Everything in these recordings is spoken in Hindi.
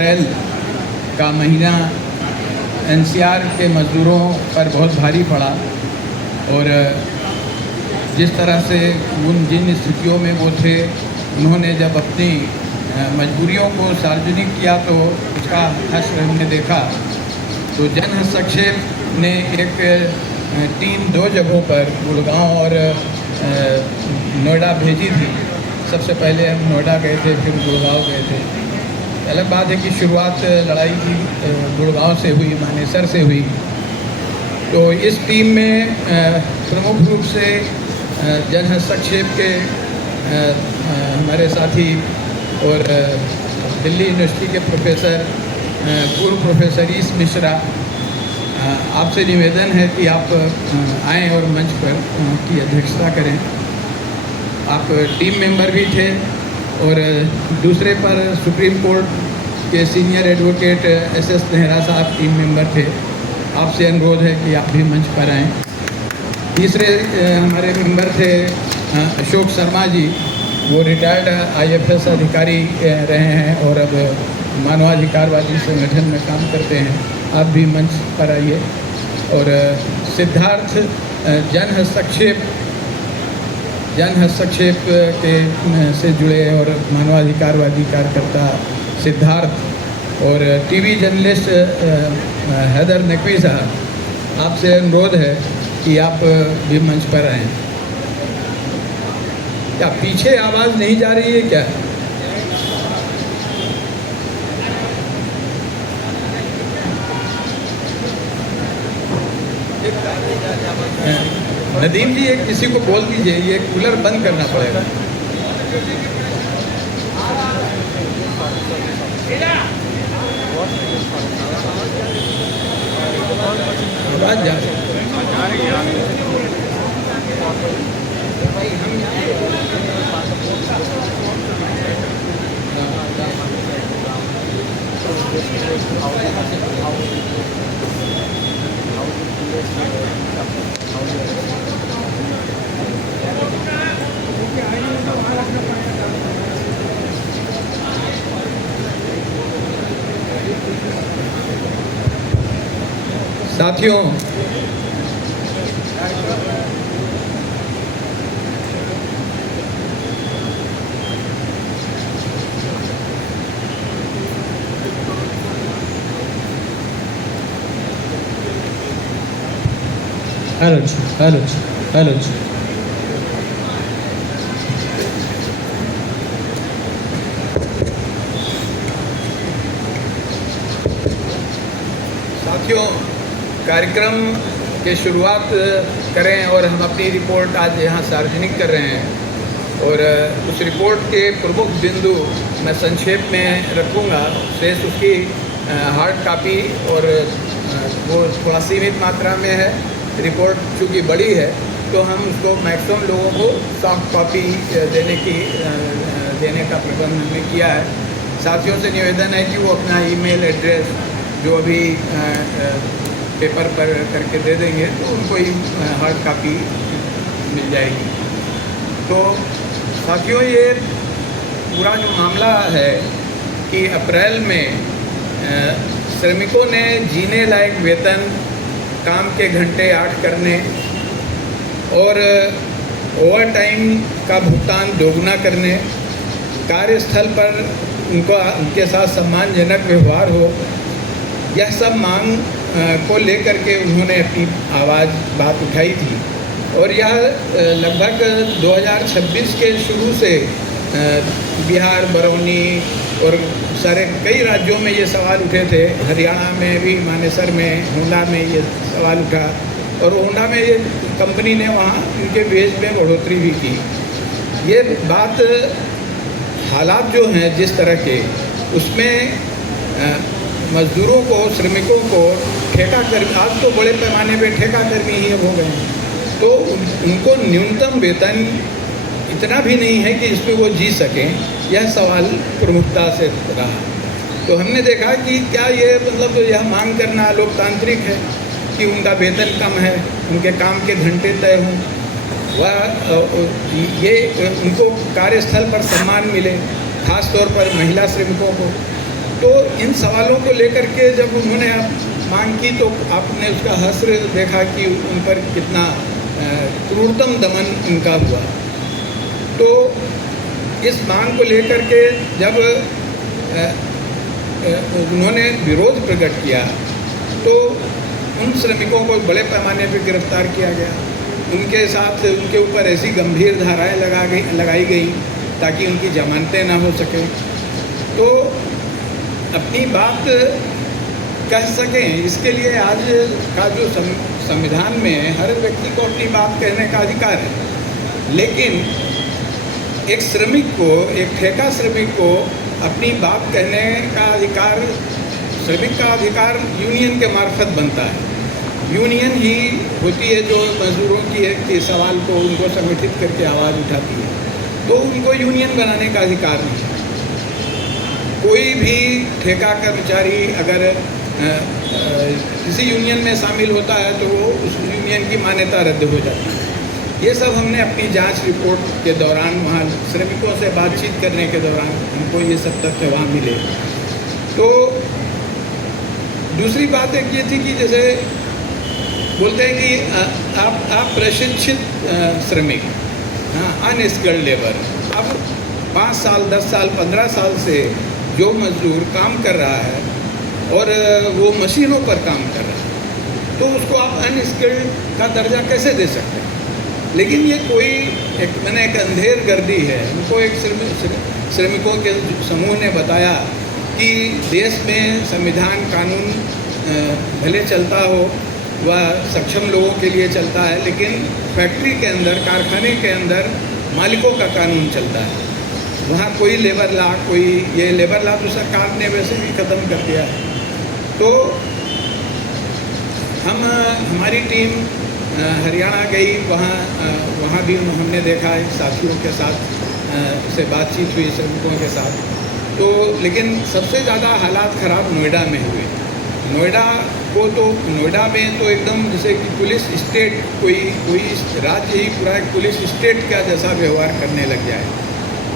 अप्रैल का महीना एनसीआर के मज़दूरों पर बहुत भारी पड़ा और जिस तरह से जिन स्थितियों में वो थे, उन्होंने जब अपनी मजबूरियों को सार्वजनिक किया तो उसका हश्र हमने देखा। तो जन हस्तक्षेप ने एक टीम 2 जगहों पर गुड़गांव और नोएडा भेजी थी। सबसे पहले हम नोएडा गए थे, फिर गुड़गांव गए थे। अलग बात है कि शुरुआत लड़ाई की गुड़गांव से हुई, मानेसर से हुई। तो इस टीम में प्रमुख रूप से जन हस्तक्षेप के हमारे साथी और दिल्ली यूनिवर्सिटी के प्रोफेसर पूर्व प्रोफेसर ईस मिश्रा, आपसे निवेदन है कि आप आएँ और मंच पर की अध्यक्षता करें। आप टीम मेंबर भी थे और दूसरे पर सुप्रीम कोर्ट के सीनियर एडवोकेट एस नेहरा साहब टीम मेंबर थे। आपसे अनुरोध है कि आप भी मंच पर आएँ। तीसरे हमारे मेंबर थे अशोक शर्मा जी, वो रिटायर्ड IFS अधिकारी रहे हैं और अब मानवाधिकारवादी संगठन में काम करते हैं। आप भी मंच पर आइए। और सिद्धार्थ जन हस्तक्षेप के से जुड़े और मानवाधिकारवादी कार्यकर्ता सिद्धार्थ और टीवी जर्नलिस्ट हैदर नकवी साहब, आपसे अनुरोध है कि आप भी मंच पर आएँ। क्या पीछे आवाज़ नहीं जा रही है क्या? नदीम जी, एक किसी को बोल दीजिए, ये कूलर बंद करना पड़ेगा। आवाज़ जा रही है। साथियों, हेलो जी। साथियों, कार्यक्रम के शुरुआत करें और हम अपनी रिपोर्ट आज यहाँ सार्वजनिक कर रहे हैं। और उस रिपोर्ट के प्रमुख बिंदु मैं संक्षेप में रखूँगा। शेष उसकी हार्ड कापी और वो थोड़ा सीमित मात्रा में है। रिपोर्ट चूँकि बड़ी है तो हम उसको मैक्सिमम लोगों को सॉफ्ट कॉपी देने का प्रबंध हमने किया है। साथियों से निवेदन है कि वो अपना ईमेल एड्रेस जो अभी पेपर पर करके दे देंगे तो उनको ही हार्ड कापी मिल जाएगी। तो साथियों, ये पूरा जो मामला है कि अप्रैल में श्रमिकों ने जीने लायक वेतन, काम के घंटे 8 करने और ओवर टाइम का भुगतान दोगुना करने, कार्यस्थल पर उनके साथ सम्मानजनक व्यवहार हो, यह सब मांग को लेकर के उन्होंने अपनी बात उठाई थी। और यह लगभग 2026 के शुरू से बिहार, बरौनी और कई राज्यों में ये सवाल उठे थे। हरियाणा में भी, मानेसर में, होंडा में ये सवाल उठा और होंडा में ये कंपनी ने वहाँ इनके वेज में बढ़ोतरी भी की। ये बात, हालात जो हैं जिस तरह के, उसमें मज़दूरों को, श्रमिकों को ठेका कर, आज तो बड़े पैमाने पे ठेका कर्मी ही हो गए हैं, तो उनको न्यूनतम वेतन इतना भी नहीं है कि इसमें वो जी सकें। यह सवाल प्रमुखता से रहा। तो हमने देखा कि क्या ये मतलब यह मांग करना लोकतांत्रिक है कि उनका वेतन कम है, उनके काम के घंटे तय हों, उनको कार्यस्थल पर सम्मान मिले, खास तौर पर महिला श्रमिकों को। तो इन सवालों को लेकर के जब उन्होंने मांग की तो आपने उसका हश्र देखा कि उन पर कितना क्रूरतम दमन इनका हुआ। तो इस मांग को लेकर के जब उन्होंने विरोध प्रकट किया तो उन श्रमिकों को बड़े पैमाने पर गिरफ्तार किया गया। उनके साथ उनके ऊपर ऐसी गंभीर धाराएं लगाई गई ताकि उनकी जमानतें ना हो सकें, तो अपनी बात कह सकें। इसके लिए आज का जो संविधान में हर व्यक्ति को अपनी बात कहने का अधिकार है, लेकिन एक श्रमिक को, एक ठेका श्रमिक को अपनी बात कहने का अधिकार, श्रमिक का अधिकार यूनियन के मार्फत बनता है। यूनियन ही होती है जो मजदूरों की सवाल को उनको संगठित करके आवाज़ उठाती है, तो उनको यूनियन बनाने का अधिकार नहीं है। कोई भी ठेका कर्मचारी अगर किसी यूनियन में शामिल होता है तो वो उस यूनियन की मान्यता रद्द हो जाती है। ये सब हमने अपनी जांच रिपोर्ट के दौरान, वहाँ श्रमिकों से बातचीत करने के दौरान हमको ये सब तथ्य वहाँ मिले। तो दूसरी बात एक ये थी कि जैसे बोलते हैं कि आप प्रशिक्षित श्रमिक, हाँ, अनस्किल्ड लेबर। अब 5 साल, 10 साल, 15 साल से जो मजदूर काम कर रहा है और वो मशीनों पर काम कर रहा है, तो उसको आप अनस्किल्ड का दर्जा कैसे दे सकते हैं? लेकिन ये कोई एक अंधेर गर्दी है। उनको एक श्रमिकों के समूह ने बताया कि देश में संविधान कानून भले चलता हो, वह सक्षम लोगों के लिए चलता है, लेकिन फैक्ट्री के अंदर, कारखाने के अंदर मालिकों का कानून चलता है। वहाँ कोई लेबर लॉ, कोई ये लेबर लॉ तो सरकार ने वैसे भी ख़त्म कर दिया है। तो हमारी टीम हरियाणा गई, वहाँ भी हमने देखा साथियों के साथ से बातचीत हुई श्रमिकों के साथ। तो लेकिन सबसे ज़्यादा हालात ख़राब नोएडा में हुए। नोएडा में तो एकदम जैसे कि पुलिस स्टेट, कोई राज्य ही पूरा एक पुलिस स्टेट का जैसा व्यवहार करने लग गया है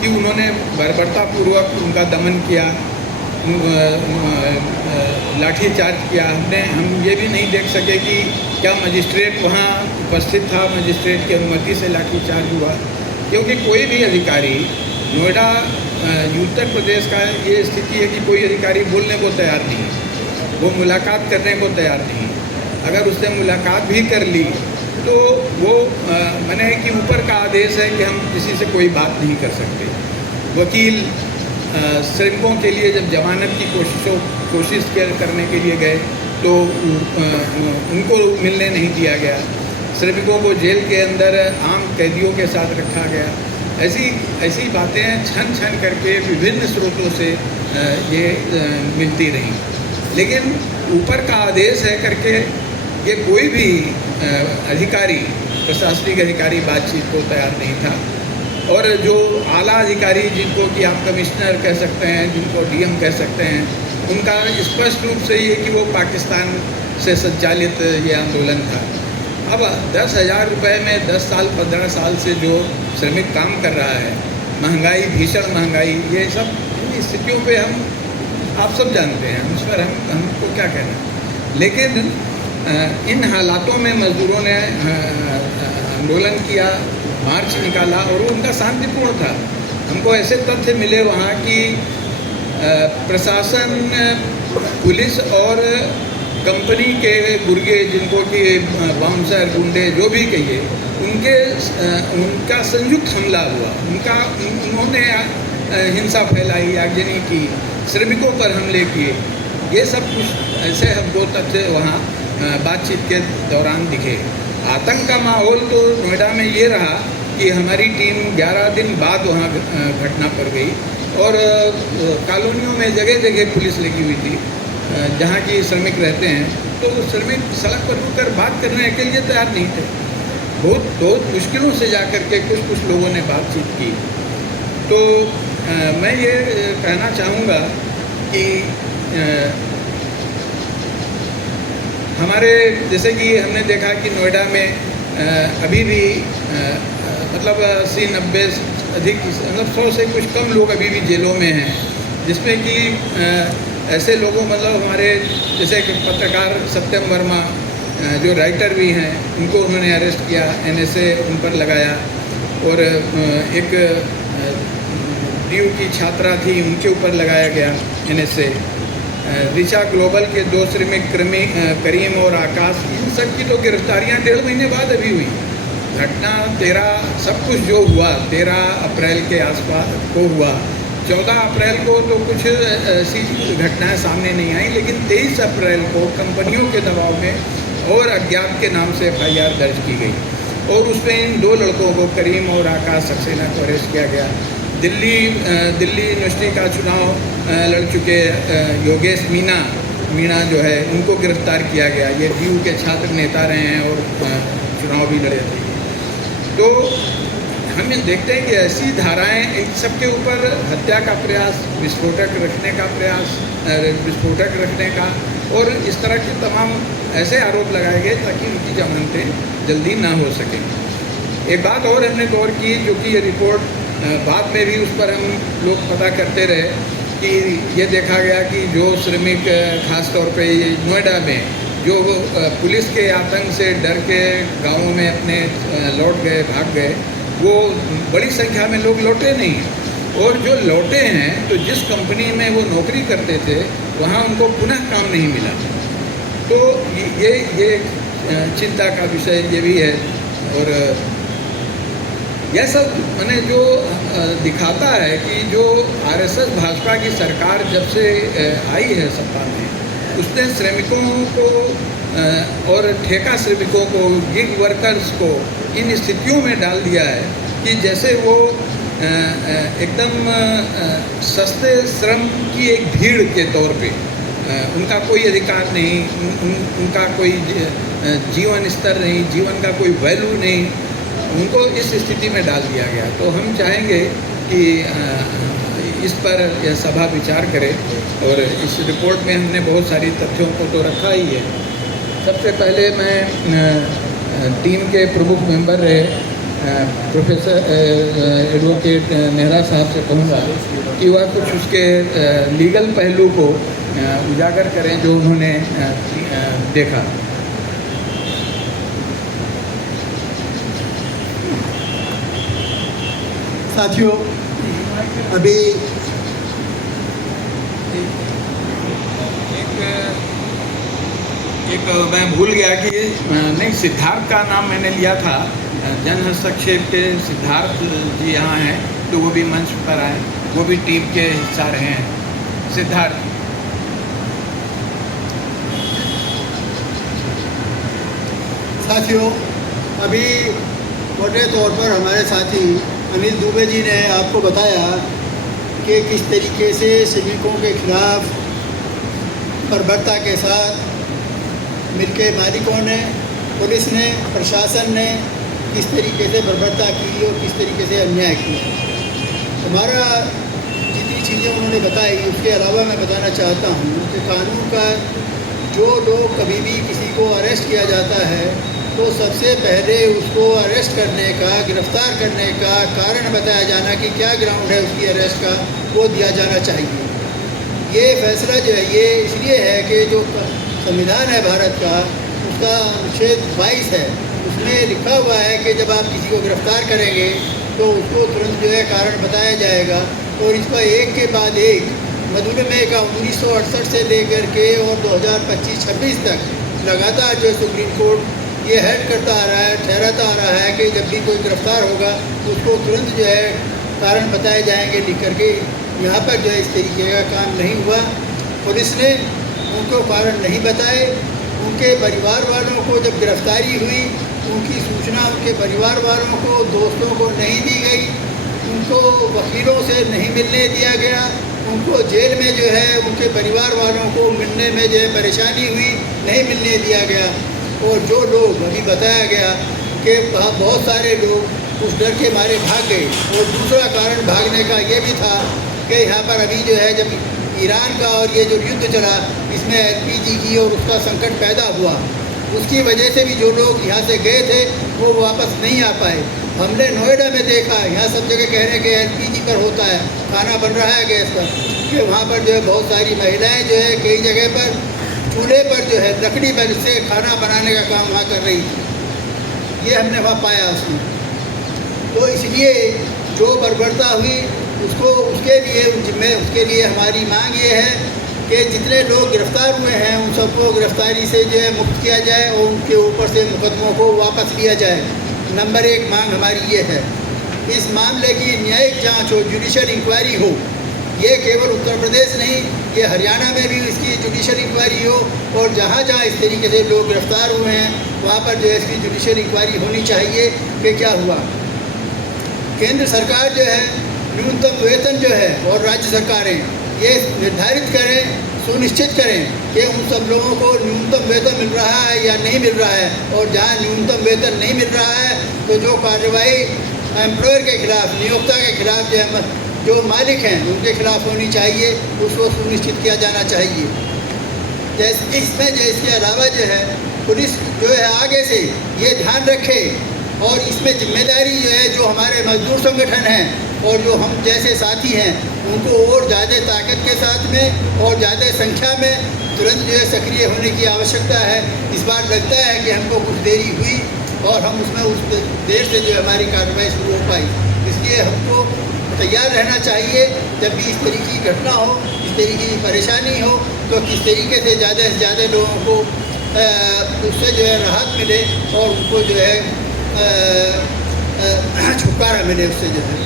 कि उन्होंने बर्बरतापूर्वक उनका दमन किया, लाठीचार्ज किया। हम ये भी नहीं देख सके कि क्या मजिस्ट्रेट वहाँ उपस्थित था, मजिस्ट्रेट की अनुमति से लाठीचार्ज हुआ, क्योंकि कोई भी अधिकारी, नोएडा उत्तर प्रदेश का ये स्थिति है कि कोई अधिकारी बोलने को तैयार नहीं है, वो मुलाकात करने को तैयार नहीं है। अगर उसने मुलाकात भी कर ली तो वो माने कि ऊपर का आदेश है कि हम किसी से कोई बात नहीं कर सकते। वकील श्रमिकों के लिए जब जमानत की कोशिश करने के लिए गए तो उनको मिलने नहीं दिया गया। श्रमिकों को जेल के अंदर आम कैदियों के साथ रखा गया। ऐसी बातें छन करके विभिन्न स्रोतों से ये मिलती रहीं, लेकिन ऊपर का आदेश है करके ये कोई भी अधिकारी, प्रशासनिक अधिकारी बातचीत को तैयार नहीं था। और जो आला अधिकारी, जिनको कि आप कमिश्नर कह सकते हैं, जिनको डीएम कह सकते हैं, उनका स्पष्ट रूप से ये कि वो पाकिस्तान से संचालित ये आंदोलन था। अब 10,000 रुपये में 10 साल 15 साल से जो श्रमिक काम कर रहा है, महंगाई, भीषण महंगाई, ये सब स्थितियों पे आप सब जानते हैं, उस पर हमको क्या कहना। लेकिन इन हालातों में मजदूरों ने आंदोलन किया, मार्च निकाला और वो उनका शांतिपूर्ण था। हमको ऐसे तथ्य मिले वहाँ की प्रशासन, पुलिस और कंपनी के गुर्गे, जिनको कि बाउंसर, गुंडे जो भी कहिए, उनका संयुक्त हमला हुआ। उन्होंने हिंसा फैलाई, आगजनी की, श्रमिकों पर हमले किए। ये सब कुछ ऐसे हमको तथ्य वहाँ बातचीत के दौरान दिखे। आतंक का माहौल तो नोएडा में ये रहा कि हमारी टीम 11 दिन बाद वहाँ घटना पर गई और कॉलोनियों में जगह जगह पुलिस लगी हुई थी जहाँ की श्रमिक रहते हैं। तो श्रमिक सड़क पर रुककर बात करने के लिए तैयार नहीं थे। बहुत मुश्किलों से जा कर के कुछ लोगों ने बातचीत की। तो मैं ये कहना चाहूँगा कि हमारे, जैसे कि हमने देखा कि नोएडा में अभी भी मतलब 80-90 अधिक, मतलब 100 से कुछ कम लोग अभी भी जेलों में हैं, जिसमें कि ऐसे लोगों मतलब हमारे जैसे कि पत्रकार सत्यम वर्मा जो राइटर भी हैं, उनको उन्होंने अरेस्ट किया, NSA उन पर लगाया। और एक DU की छात्रा थी, उनके ऊपर लगाया गया NSA। ऋचा ग्लोबल के 2 श्रमिक करीम और आकाश, इन सब की तो गिरफ्तारियाँ 1.5 महीने बाद अभी हुई। घटना 13 सब कुछ जो हुआ 13 अप्रैल के आसपास को हुआ। 14 अप्रैल को तो कुछ ऐसी घटनाएं सामने नहीं आई, लेकिन 23 अप्रैल को कंपनियों के दबाव में और अज्ञात के नाम से FIR दर्ज की गई और उसमें इन 2 लड़कों को, करीम और आकाश सक्सेना, को अरेस्ट किया गया। दिल्ली यूनिवर्सिटी का चुनाव लड़ चुके योगेश मीणा जो है, उनको गिरफ्तार किया गया। ये DU के छात्र नेता रहे हैं और चुनाव भी लड़े थे। तो हम देखते हैं कि ऐसी धाराएं, इन सब के ऊपर हत्या का प्रयास, विस्फोटक रखने का और इस तरह के तमाम ऐसे आरोप लगाए गए ताकि उनकी जमानतें जल्दी ना हो सकें। एक बात और हमने गौर की, जो कि ये रिपोर्ट बाद में भी उस पर हम लोग पता करते रहे, कि ये देखा गया कि जो श्रमिक खास तौर पे ये नोएडा में जो पुलिस के आतंक से डर के गाँवों में अपने लौट गए, भाग गए, वो बड़ी संख्या में लोग लौटे नहीं। और जो लौटे हैं तो जिस कंपनी में वो नौकरी करते थे वहाँ उनको पुनः काम नहीं मिला। तो ये चिंता का विषय ये भी है। और यह सब मैंने जो दिखाता है कि जो RSS भाजपा की सरकार जब से आई है सत्ता में, उसने श्रमिकों को और ठेका श्रमिकों को, गिग वर्कर्स को इन स्थितियों में डाल दिया है कि जैसे वो एकदम सस्ते श्रम की एक भीड़ के तौर पे, उनका कोई अधिकार नहीं, उनका कोई जीवन स्तर नहीं, जीवन का कोई वैल्यू नहीं, उनको इस स्थिति में डाल दिया गया। तो हम चाहेंगे कि इस पर यह सभा विचार करे। और इस रिपोर्ट में हमने बहुत सारी तथ्यों को तो रखा ही है। सबसे पहले मैं टीम के प्रमुख मेंबर रहे प्रोफेसर एडवोकेट नेहरा साहब से कहूँगा कि वह कुछ उसके लीगल पहलू को उजागर करें जो उन्होंने देखा। साथियों, अभी एक मैं भूल गया कि नहीं, सिद्धार्थ का नाम मैंने लिया था। जन हस्तक्षेप के सिद्धार्थ जी यहाँ हैं, तो वो भी मंच पर आए, वो भी टीम के हिस्सा रहे हैं। सिद्धार्थ। साथियों, अभी मोटे तौर पर हमारे साथी अनिल दुबे जी ने आपको बताया कि किस तरीके से श्रमिकों के खिलाफ बर्बरता के साथ मिलके मालिकों ने, पुलिस ने, प्रशासन ने किस तरीके से बर्बरता की और किस तरीके से अन्याय किया। हमारा जितनी चीज़ें उन्होंने बताई, उसके अलावा मैं बताना चाहता हूँ कि कानून का जो लोग कभी भी किसी को अरेस्ट किया जाता है तो सबसे पहले उसको अरेस्ट करने का, गिरफ़्तार करने का कारण बताया जाना कि क्या ग्राउंड है उसकी अरेस्ट का, वो दिया जाना चाहिए। ये फैसला जो है ये इसलिए है कि जो संविधान है भारत का, उसका अनुच्छेद 22 है, उसमें लिखा हुआ है कि जब आप किसी को गिरफ़्तार करेंगे तो उसको तुरंत जो है कारण बताया जाएगा। और इसका एक के बाद एक मधुमेह का 1968 से लेकर के और 2025-26 तक लगातार जो सुप्रीम कोर्ट ये हेड करता आ रहा है, ठहराता आ रहा है कि जब भी कोई गिरफ़्तार होगा उसको तुरंत जो है कारण बताए जाएंगे लिख करके। यहाँ पर जो है इस तरीके का काम नहीं हुआ। पुलिस ने उनको कारण नहीं बताए। उनके परिवार वालों को जब गिरफ्तारी हुई, उनकी सूचना उनके परिवार वालों को, दोस्तों को नहीं दी गई, उनको वकीलों से नहीं मिलने दिया गया, उनको जेल में जो है उनके परिवार वालों को मिलने में जो है परेशानी हुई, नहीं मिलने दिया गया। और जो लोग अभी बताया गया कि बहुत सारे लोग उस डर के मारे भाग गए। और दूसरा कारण भागने का ये भी था कि यहाँ पर अभी जो है जब ईरान का और ये जो युद्ध चला, इसमें LPG की और उसका संकट पैदा हुआ, उसकी वजह से भी जो लोग यहाँ से गए थे वो वापस नहीं आ पाए। हमने नोएडा में देखा, यहाँ सब जगह कह रहे हैं कि एलपीजी पर होता है, खाना बन रहा है गैस पर, कि वहाँ पर जो है बहुत सारी महिलाएं जो है कई जगह पर चूल्हे पर जो है लकड़ी पर से खाना बनाने का काम वहाँ कर रही थी। ये हमने वहाँ पाया उसमें। तो इसलिए जो बर्बरता हुई उसके लिए हमारी मांग ये है कि जितने लोग गिरफ़्तार हुए हैं उन सबको गिरफ़्तारी से जो है मुक्त किया जाए और उनके ऊपर से मुकदमों को वापस लिया जाए। नंबर 1 मांग हमारी ये है। इस मामले की न्यायिक जांच हो, जुडिशल इंक्वायरी हो। ये केवल उत्तर प्रदेश नहीं, ये हरियाणा में भी इसकी जुडिशल इंक्वायरी हो, और जहाँ जहाँ इस तरीके से लोग गिरफ़्तार हुए हैं वहाँ पर जो है इसकी जुडिशल इंक्वायरी होनी चाहिए कि क्या हुआ। केंद्र सरकार जो है न्यूनतम वेतन जो है और राज्य सरकारें ये निर्धारित करें, सुनिश्चित करें कि उन सब लोगों को न्यूनतम वेतन मिल रहा है या नहीं मिल रहा है, और जहाँ न्यूनतम वेतन नहीं मिल रहा है तो जो कार्रवाई एम्प्लॉयर के खिलाफ, नियोक्ता के खिलाफ, जो मालिक हैं उनके खिलाफ होनी चाहिए, उसको सुनिश्चित किया जाना चाहिए। जैसे इसके अलावा जो है पुलिस जो है आगे से ये ध्यान रखे, और इसमें जिम्मेदारी जो है जो हमारे मजदूर संगठन हैं और जो हम जैसे साथी हैं उनको और ज़्यादा ताकत के साथ में और ज़्यादा संख्या में तुरंत जो है सक्रिय होने की आवश्यकता है। इस बार लगता है कि हमको कुछ देरी हुई और हम उसमें उस देर से जो हमारी कार्रवाई शुरू हो पाई। इसलिए हमको तैयार रहना चाहिए, जब भी इस तरीके की घटना हो, इस तरीके की परेशानी हो, तो किस तरीके से ज़्यादा से ज़्यादा लोगों को उससे जो है राहत मिले और उनको जो है छुटकारा मिले उससे जो है।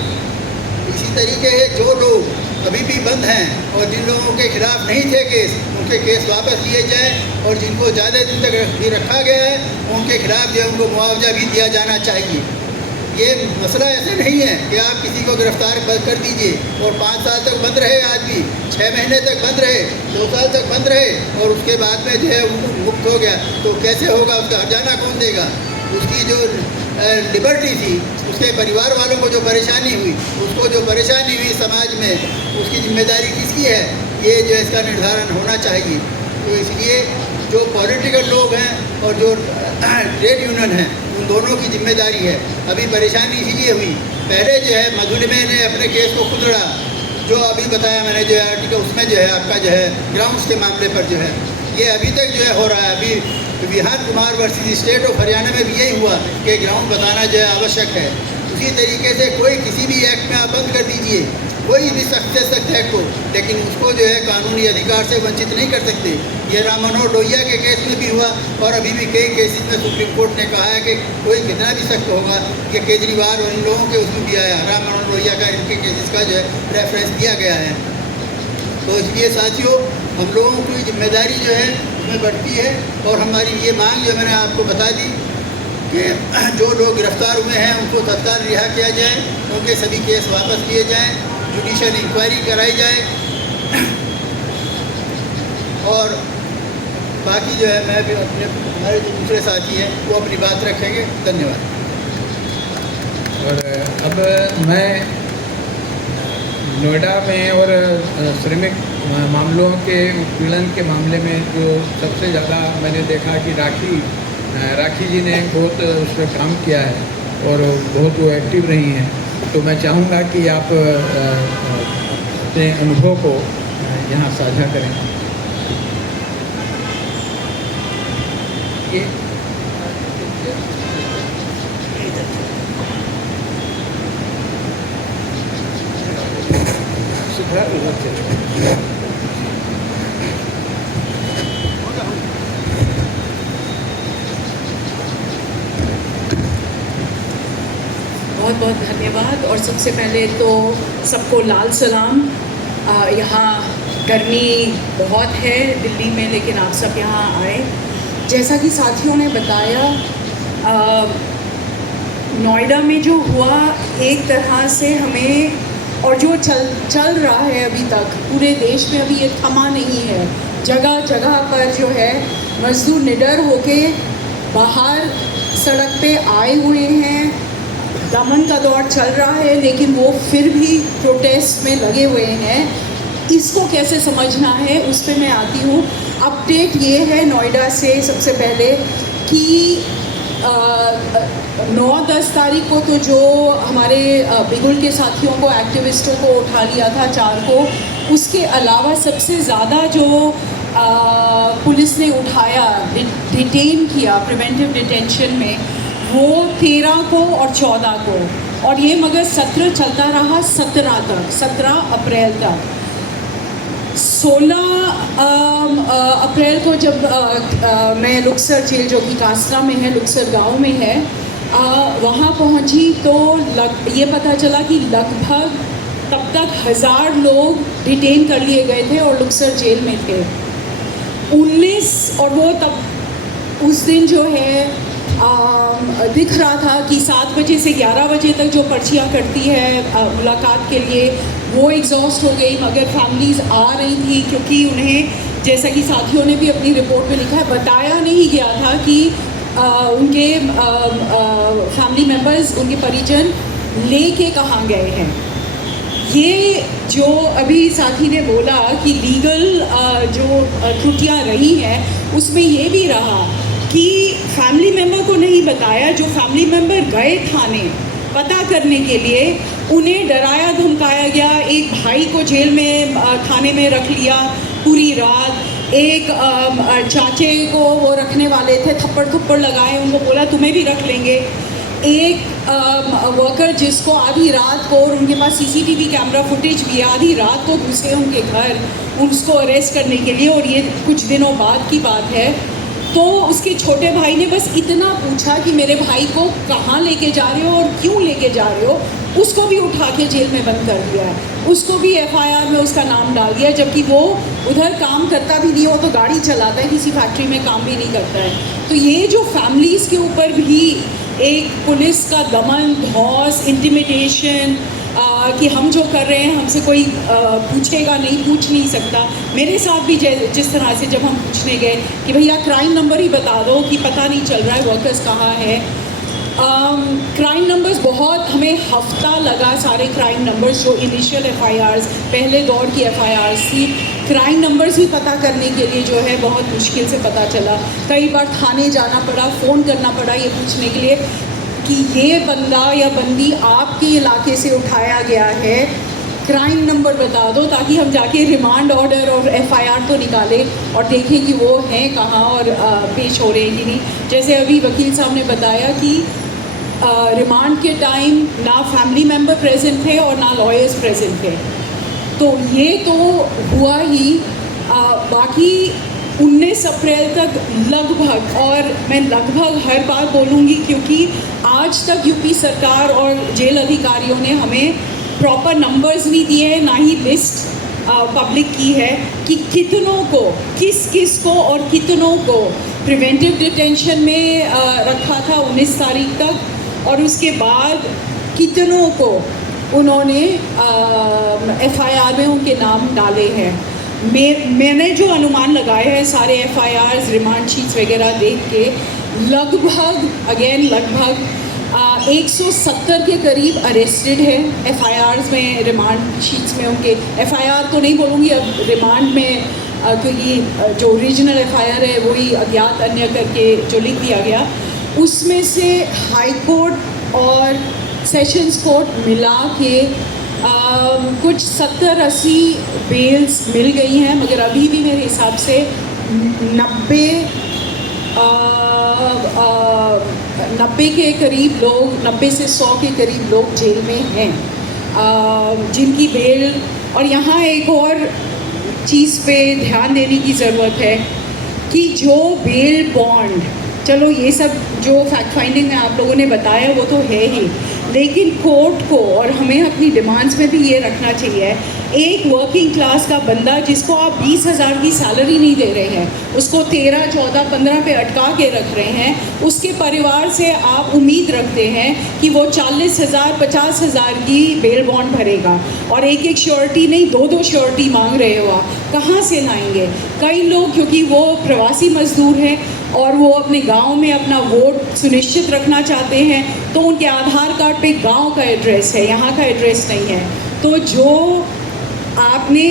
इसी तरीके से जो लोग अभी भी बंद हैं और जिन लोगों के खिलाफ नहीं थे केस, उनके केस वापस लिए जाएं, और जिनको ज़्यादा दिन तक भी रखा गया है उनके खिलाफ जो है उनको मुआवजा भी दिया जाना चाहिए। ये मसला ऐसे नहीं है कि आप किसी को गिरफ्तार कर दीजिए और 5 साल तक बंद रहे आदमी, 6 महीने तक बंद रहे, 2 साल तक बंद रहे, और उसके बाद में जो है वो मुक्त हो गया, तो कैसे होगा? उसका हर्जाना कौन देगा? उसकी जो लिबर्टी थी, उसके परिवार वालों को जो परेशानी हुई, उसको जो परेशानी हुई समाज में, उसकी जिम्मेदारी किसकी है? ये जो है इसका निर्धारण होना चाहिए। तो इसलिए जो पॉलिटिकल लोग हैं और जो ट्रेड यूनियन हैं उन दोनों की जिम्मेदारी है। अभी परेशानी इसीलिए हुई, पहले जो है मधुलिमा ने अपने केस को खुद लड़ा, जो अभी बताया मैंने जो है आर्टिकल, उसमें जो है आपका जो है ग्राउंड्स के मामले पर जो है ये अभी तक जो है हो रहा है। अभी Vihan Kumar versus State of Haryana में भी यही हुआ कि ग्राउंड बताना जो है आवश्यक है। उसी तरीके से कोई किसी भी एक्ट में आप बंद कर दीजिए, कोई भी सख्त से सख्त एक्ट को, लेकिन उसको जो है कानूनी अधिकार से वंचित नहीं कर सकते। ये राम मनोहर लोहिया के केस में भी हुआ, और अभी भी कई केसेस में सुप्रीम कोर्ट ने कहा है कि कोई कितना भी सख्त होगा, ये केजरीवाल और इन लोगों के उसमें भी आया, राम मनोहर लोहिया का, इनके केसेस का जो है रेफरेंस दिया गया है। तो इसलिए साथियों, हम लोगों की जिम्मेदारी जो है उसमें बढ़ती है, और हमारी ये मांग जो मैंने आपको बता दी कि जो लोग गिरफ्तार हुए हैं उनको तत्काल रिहा किया जाए, उनके सभी केस वापस लिए जाएँ, जुडिशल इंक्वायरी कराई जाए, और बाकी जो है मैं भी हमारे जो दूसरे साथी हैं वो अपनी बात रखेंगे। धन्यवाद। और अब मैं नोएडा में और श्रमिक मामलों के उत्पीड़न के मामले में जो सबसे ज़्यादा मैंने देखा कि राखी जी ने बहुत उस पर काम किया है और बहुत वो एक्टिव रही हैं, तो मैं चाहूँगा कि आप अपने अनुभव को यहाँ साझा करें। ये सुधार बहुत बहुत धन्यवाद। और सबसे पहले तो सबको लाल सलाम। यहाँ गर्मी बहुत है दिल्ली में, लेकिन आप सब यहाँ आए। जैसा कि साथियों ने बताया, नोएडा में जो हुआ एक तरह से हमें, और जो चल रहा है अभी तक पूरे देश में, अभी ये थमा नहीं है। जगह जगह पर जो है मजदूर निडर होके बाहर सड़क पे आए हुए हैं। दमन का दौर चल रहा है, लेकिन वो फिर भी प्रोटेस्ट में लगे हुए हैं। इसको कैसे समझना है उस पर मैं आती हूँ। अपडेट ये है नोएडा से सबसे पहले कि 9-10 तारीख को तो जो हमारे बिगुल के साथियों को, एक्टिविस्टों को उठा लिया था 4 को, उसके अलावा सबसे ज़्यादा जो पुलिस ने उठाया, डिटेन किया प्रिवेंटिव डिटेंशन में, वो 13 को और 14 को, और ये मगर सत्र चलता रहा 17 तक, 17 अप्रैल तक। 16 अप्रैल को जब मैं लुक्सर जेल, जो कि कासरा में है, लुक्सर गांव में है, वहाँ पहुँची तो ये पता चला कि लगभग तब तक 1000 लोग डिटेन कर लिए गए थे और लुक्सर जेल में थे। 19 और वो तब उस दिन जो है दिख रहा था कि 7 बजे से 11 बजे तक जो पर्चियाँ कटती है मुलाकात के लिए, वो एग्जॉस्ट हो गई, मगर फैमिलीज़ आ रही थी, क्योंकि उन्हें, जैसा कि साथियों ने भी अपनी रिपोर्ट में लिखा है, बताया नहीं गया था कि उनके फैमिली मेम्बर्स, उनके परिजन लेके कहाँ गए हैं। ये जो अभी साथी ने बोला कि लीगल जो त्रुटियाँ रही हैं, उसमें ये भी रहा कि फैमिली मेम्बर को नहीं बताया। जो फैमिली मेम्बर गए थाने पता करने के लिए, उन्हें डराया धमकाया गया। एक भाई को जेल में, थाने में रख लिया पूरी रात। एक चाचे को वो रखने वाले थे, थप्पड़ लगाए, उनको बोला तुम्हें भी रख लेंगे। एक वर्कर जिसको आधी रात को, और उनके पास सीसीटीवी कैमरा फुटेज भी है, आधी रात को घुसे उनके घर उसको अरेस्ट करने के लिए, और ये कुछ दिनों बाद की बात है। तो उसके छोटे भाई ने बस इतना पूछा कि मेरे भाई को कहाँ लेके जा रहे हो और क्यों लेके जा रहे हो, उसको भी उठा के जेल में बंद कर दिया है। उसको भी एफआईआर में उसका नाम डाल दिया, जबकि वो उधर काम करता भी नहीं हो, तो गाड़ी चलाता है, किसी फैक्ट्री में काम भी नहीं करता है। तो ये जो फैमिलीज़ के ऊपर भी एक पुलिस का दमन, धौंस, इंटिमिडेशन, कि हम जो कर रहे हैं हमसे कोई पूछेगा नहीं, पूछ नहीं सकता। मेरे साथ भी जिस तरह से जब हम पूछने गए कि भैया क्राइम नंबर ही बता दो, कि पता नहीं चल रहा है वर्कर्स कहाँ है। क्राइम नंबर्स बहुत, हमें हफ्ता लगा सारे क्राइम नंबर्स, जो इनिशियल एफआईआर्स, पहले दौर की एफआईआर्स थी, क्राइम नंबर्स भी पता करने के लिए जो है बहुत मुश्किल से पता चला। कई बार थाने जाना पड़ा, फ़ोन करना पड़ा ये पूछने के लिए कि ये बंदा या बंदी आपके इलाके से उठाया गया है, क्राइम नंबर बता दो, ताकि हम जाके रिमांड ऑर्डर और एफआईआर तो निकालें और देखें कि वो हैं कहाँ और पेश हो रहे हैं कि नहीं। जैसे अभी वकील साहब ने बताया कि रिमांड के टाइम ना फैमिली मेम्बर प्रेजेंट थे और ना लॉयर्स प्रेजेंट थे। तो ये तो हुआ ही। बाकी 19 अप्रैल तक लगभग, और मैं लगभग हर बार बोलूँगी क्योंकि आज तक यूपी सरकार और जेल अधिकारियों ने हमें प्रॉपर नंबर्स नहीं दिए हैं, ना ही लिस्ट पब्लिक की है कि कितनों को, किस को और कितनों को प्रिवेंटिव डिटेंशन में रखा था 19 तारीख तक, और उसके बाद कितनों को उन्होंने एफआईआर में उनके नाम डाले हैं। मैंने जो अनुमान लगाए हैं सारे एफआईआर्स, रिमांड शीट्स वगैरह देख के, लगभग 170 के करीब अरेस्टेड है एफआईआर्स में, रिमांड शीट्स में उनके, एफआईआर तो नहीं बोलूँगी अब, रिमांड में, क्योंकि जो ओरिजिनल एफआईआर है वही अज्ञात अन्य करके जो लिख दिया गया, उसमें से हाई कोर्ट और सेशंस कोर्ट मिला के कुछ 70-80 बेल्स मिल गई हैं, मगर अभी भी मेरे हिसाब से 90 के करीब लोग, 90 से 100 के करीब लोग जेल में हैं जिनकी बेल। और यहाँ एक और चीज़ पे ध्यान देने की ज़रूरत है कि जो बेल बॉन्ड, चलो ये सब जो फैक्ट फाइंडिंग में आप लोगों ने बताया वो तो है ही, लेकिन कोर्ट को और हमें अपनी डिमांड्स में भी ये रखना चाहिए, एक वर्किंग क्लास का बंदा जिसको आप 20,000 की सैलरी नहीं दे रहे हैं, उसको 13, 14, 15 पे अटका के रख रहे हैं, उसके परिवार से आप उम्मीद रखते हैं कि वो 40,000, 50,000 की बेल बॉन्ड भरेगा, और एक श्योरिटी नहीं, 2 श्योरिटी मांग रहे हो आप, कहाँ से लाएंगे? कई लोग क्योंकि वो प्रवासी मजदूर हैं और वो अपने गांव में अपना वोट सुनिश्चित रखना चाहते हैं, तो उनके आधार कार्ड पे गांव का एड्रेस है, यहाँ का एड्रेस नहीं है। तो जो आपने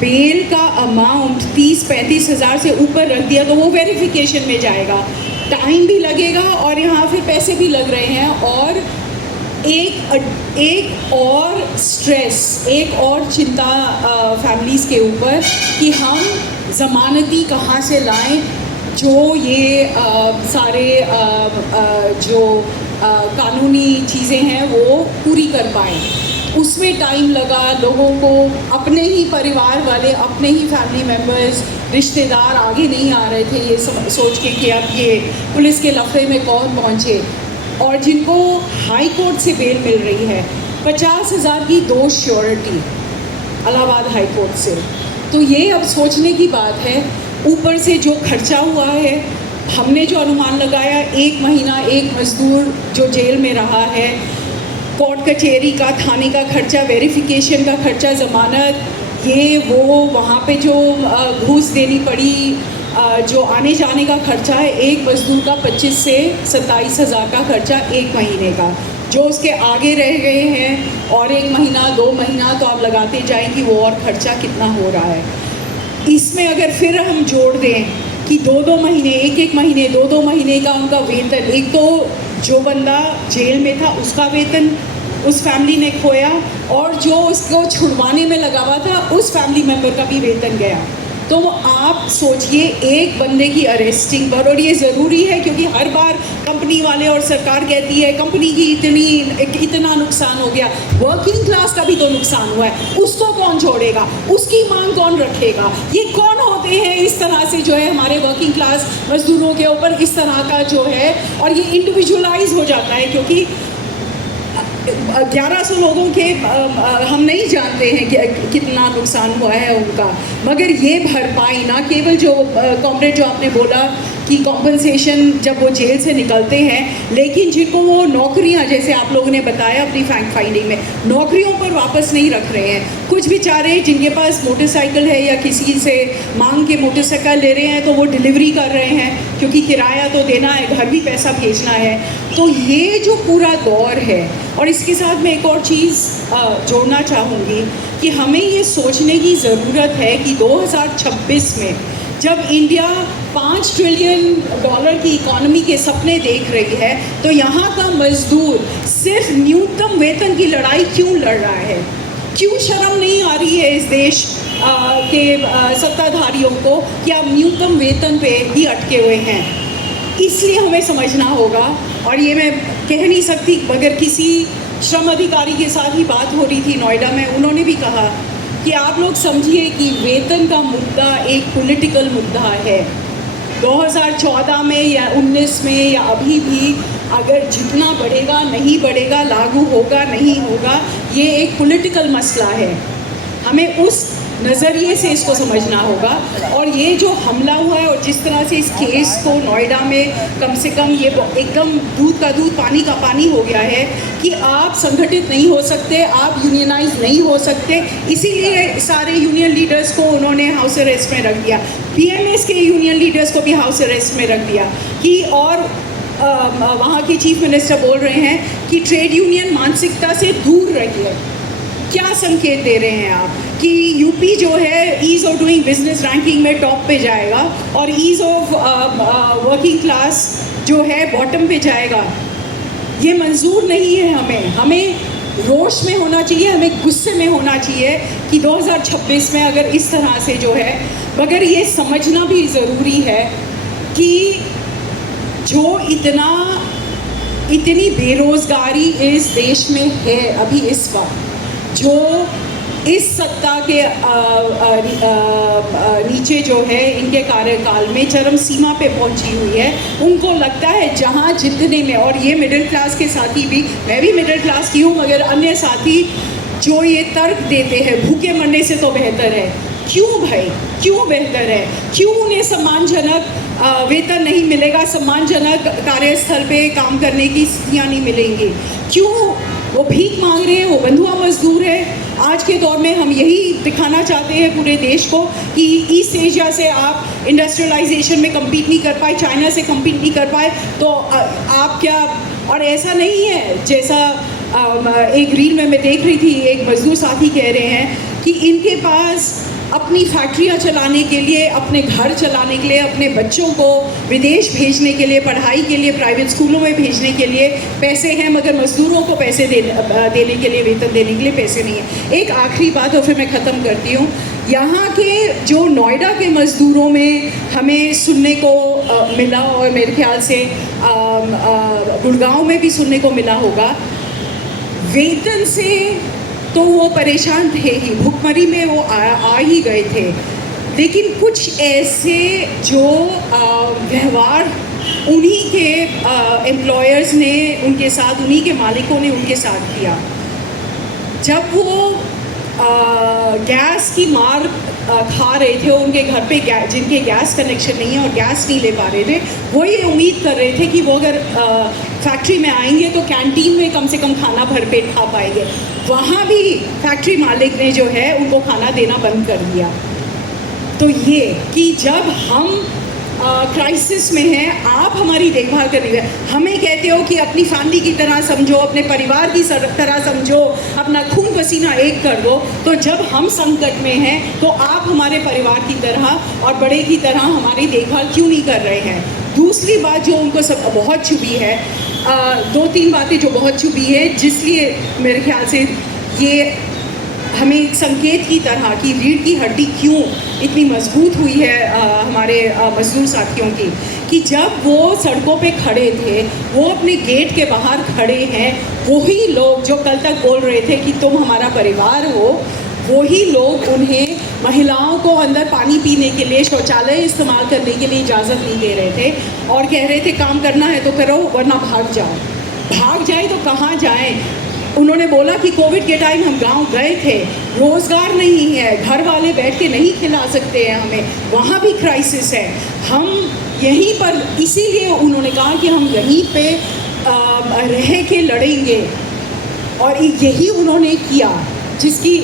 बेल का अमाउंट 30-35 हज़ार से ऊपर रख दिया तो वो वेरिफिकेशन में जाएगा। टाइम भी लगेगा और यहाँ फिर पैसे भी लग रहे हैं, और एक और स्ट्रेस, एक और चिंता फैमिलीज़ के ऊपर कि हम ज़मानती कहाँ से लाएं जो ये सारे जो कानूनी चीज़ें हैं वो पूरी कर पाएँ। उसमें टाइम लगा, लोगों को अपने ही परिवार वाले, अपने ही फैमिली मेम्बर्स, रिश्तेदार आगे नहीं आ रहे थे ये सोच के कि अब ये पुलिस के लफड़े में कौन पहुँचे। और जिनको हाई कोर्ट से बेल मिल रही है 50,000 की 2 श्योरिटी इलाहाबाद हाई कोर्ट से, तो ये अब सोचने की बात है। ऊपर से जो खर्चा हुआ है, हमने जो अनुमान लगाया 1 महीना एक मज़दूर जो जेल में रहा है, कोर्ट कचहरी का, थाने का खर्चा, वेरिफिकेशन का खर्चा, ज़मानत, ये वो, वहाँ पे जो घूस देनी पड़ी, जो आने जाने का खर्चा है, एक मज़दूर का 25 से 27,000 का खर्चा 1 महीने का। जो उसके आगे रह गए हैं और 1 महीना 2 महीना तो आप लगाते जाएं कि वो और खर्चा कितना हो रहा है। इसमें अगर फिर हम जोड़ दें कि 2-2 महीने, 1-1 महीने, 2-2 महीने का उनका वेतन, एक तो जो बंदा जेल में था उसका वेतन उस फैमिली ने खोया, और जो उसको छुड़वाने में लगा हुआ था उस फैमिली मेम्बर का भी वेतन गया। तो आप सोचिए एक बंदे की अरेस्टिंग पर, और ये ज़रूरी है क्योंकि हर बार कंपनी वाले और सरकार कहती है कंपनी की इतना नुकसान हो गया, वर्किंग क्लास का भी तो नुकसान हुआ है, उसको कौन छोड़ेगा, उसकी मांग कौन रखेगा। ये कौन होते हैं इस तरह से जो है हमारे वर्किंग क्लास मजदूरों के ऊपर इस तरह का जो है, और ये इंडिविजुअलाइज हो जाता है क्योंकि 1100 लोगों के हम नहीं जानते हैं कि कितना नुकसान हुआ है उनका, मगर ये भरपाई ना केवल जो कॉमरेड जो आपने बोला कि कॉम्पनसेशन जब वो जेल से निकलते हैं, लेकिन जिनको वो नौकरियां, जैसे आप लोगों ने बताया अपनी फैक्ट फाइंडिंग में, नौकरियों पर वापस नहीं रख रहे हैं। कुछ बेचारे जिनके पास मोटरसाइकिल है या किसी से मांग के मोटरसाइकिल ले रहे हैं तो वो डिलीवरी कर रहे हैं क्योंकि किराया तो देना है, घर भी पैसा भेजना है। तो ये जो पूरा दौर है, और इसके साथ मैं एक और चीज़ जोड़ना चाहूँगी कि हमें ये सोचने की ज़रूरत है कि 2026 में जब इंडिया $5 ट्रिलियन की इकॉनमी के सपने देख रही है, तो यहाँ का मजदूर सिर्फ न्यूनतम वेतन की लड़ाई क्यों लड़ रहा है? क्यों शर्म नहीं आ रही है इस देश के सत्ताधारियों को कि आप न्यूनतम वेतन पे ही अटके हुए हैं? इसलिए हमें समझना होगा, और ये मैं कह नहीं सकती मगर किसी श्रम अधिकारी के साथ ही बात हो रही थी नोएडा में, उन्होंने भी कहा कि आप लोग समझिए कि वेतन का मुद्दा एक पॉलिटिकल मुद्दा है। 2014 में या 19 में या अभी भी अगर जितना बढ़ेगा नहीं बढ़ेगा, लागू होगा नहीं होगा, ये एक पॉलिटिकल मसला है। हमें उस नज़रिए से इसको समझना होगा। और ये जो हमला हुआ है और जिस तरह से इस केस को नोएडा में कम से कम ये एकदम दूध का दूध पानी का पानी हो गया है कि आप संगठित नहीं हो सकते, आप यूनियनाइज नहीं हो सकते, इसीलिए सारे यूनियन लीडर्स को उन्होंने हाउस अरेस्ट में रख दिया। PMS के यूनियन लीडर्स को भी हाउस अरेस्ट में रख दिया कि और वहाँ के चीफ मिनिस्टर बोल रहे हैं कि ट्रेड यूनियन मानसिकता से दूर रहिए। क्या संकेत दे रहे हैं आप कि यूपी जो है ease of doing business ranking में टॉप पे जाएगा और ईज़ ऑफ वर्किंग क्लास जो है बॉटम पे जाएगा? ये मंजूर नहीं है। हमें रोष में होना चाहिए, हमें गुस्से में होना चाहिए कि 2026 में अगर इस तरह से जो है, मगर ये समझना भी ज़रूरी है कि जो इतनी बेरोज़गारी इस देश में है अभी इस वक्त, जो इस सत्ता के नीचे जो है इनके कार्यकाल में चरम सीमा पे पहुंची हुई है, उनको लगता है जहां जितने में, और ये मिडिल क्लास के साथी भी, मैं भी मिडिल क्लास की हूँ, मगर अन्य साथी जो ये तर्क देते हैं भूखे मरने से तो बेहतर है। क्यों भाई, क्यों बेहतर है? क्यों उन्हें सम्मानजनक वेतन नहीं मिलेगा, सम्मानजनक कार्यस्थल पे काम करने की स्थितियाँ नहीं मिलेंगी? क्यों वो भीख मांग रहे हैं, वो बंधुआ मजदूर है? आज के दौर में हम यही दिखाना चाहते हैं पूरे देश को कि ईस्ट एशिया से आप इंडस्ट्रियलाइजेशन में कम्पीट नहीं कर पाए, चाइना से कम्पीट नहीं कर पाए, तो आप क्या? और ऐसा नहीं है जैसा एक रील में मैं देख रही थी, एक मजदूर साथी कह रहे हैं कि इनके पास अपनी फैक्ट्रियां चलाने के लिए, अपने घर चलाने के लिए, अपने बच्चों को विदेश भेजने के लिए, पढ़ाई के लिए, प्राइवेट स्कूलों में भेजने के लिए पैसे हैं, मगर मज़दूरों को पैसे देने के लिए, वेतन देने के लिए पैसे नहीं है। एक आखिरी बात और फिर मैं ख़त्म करती हूँ। यहाँ के जो नोएडा के मज़दूरों में हमें सुनने को मिला, और मेरे ख्याल से गुड़गांव में भी सुनने को मिला होगा, वेतन से तो वो परेशान थे ही, भुखमरी में वो आ ही गए थे, लेकिन कुछ ऐसे जो व्यवहार उन्हीं के एम्प्लॉयर्स ने उनके साथ, उन्हीं के मालिकों ने उनके साथ किया, जब वो गैस की मार खा रहे थे, उनके घर पे जिनके गैस कनेक्शन नहीं है और गैस नहीं ले पा रहे थे, वो ये उम्मीद कर रहे थे कि वो अगर फैक्ट्री में आएंगे तो कैंटीन में कम से कम खाना भरपेट खा पाएंगे। वहाँ भी फैक्ट्री मालिक ने जो है उनको खाना देना बंद कर दिया। तो ये कि जब हम क्राइसिस में हैं, आप हमारी देखभाल कर रही है, हमें कहते हो कि अपनी फैमिली की तरह समझो, अपने परिवार की तरह समझो, अपना खून पसीना एक कर दो, तो जब हम संकट में हैं तो आप हमारे परिवार की तरह और बड़े की तरह हमारी देखभाल क्यों नहीं कर रहे हैं। दूसरी बात जो उनको सब बहुत चुभी है, 2-3 बातें जो बहुत चुभी है, जिसलिए मेरे ख्याल से ये हमें एक संकेत की तरह कि रीढ़ की हड्डी क्यों इतनी मजबूत हुई है हमारे मजदूर साथियों की, कि जब वो सड़कों पे खड़े थे, वो अपने गेट के बाहर खड़े हैं, वही लोग जो कल तक बोल रहे थे कि तुम हमारा परिवार हो, वही लोग उन्हें महिलाओं को अंदर पानी पीने के लिए, शौचालय इस्तेमाल करने के लिए इजाज़त नहीं दे रहे थे और कह रहे थे काम करना है तो करो वरना भाग जाओ। भाग जाए तो कहाँ जाएं? उन्होंने बोला कि कोविड के टाइम हम गांव गए थे, रोज़गार नहीं है, घर वाले बैठ के नहीं खिला सकते हैं हमें, वहाँ भी क्राइसिस है, हम यहीं पर, इसीलिए उन्होंने कहा कि हम यहीं पे रह के लड़ेंगे, और यही उन्होंने किया, जिसकी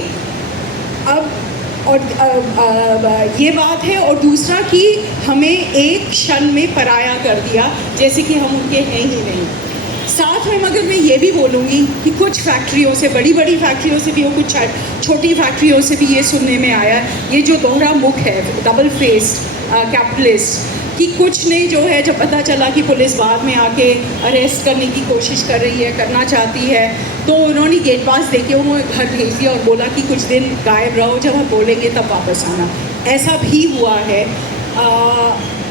अब और ये बात है। और दूसरा कि हमें एक क्षण में पराया कर दिया, जैसे कि हम उनके हैं ही नहीं। साथ में मगर मैं ये भी बोलूँगी कि कुछ फैक्ट्रियों से, बड़ी बड़ी फैक्ट्रियों से भी और कुछ छोटी फैक्ट्रियों से भी ये सुनने में आया, ये जो दोहरा मुख है, डबल फेस्ड कैपिटलिस्ट, कि कुछ ने जो है, जब पता चला कि पुलिस बाद में आके अरेस्ट करने की कोशिश कर रही है, करना चाहती है, तो उन्होंने गेट पास देके उन्हें घर भेज दिया और बोला कि कुछ दिन गायब रहो, जब हम बोलेंगे तब वापस आना। ऐसा भी हुआ है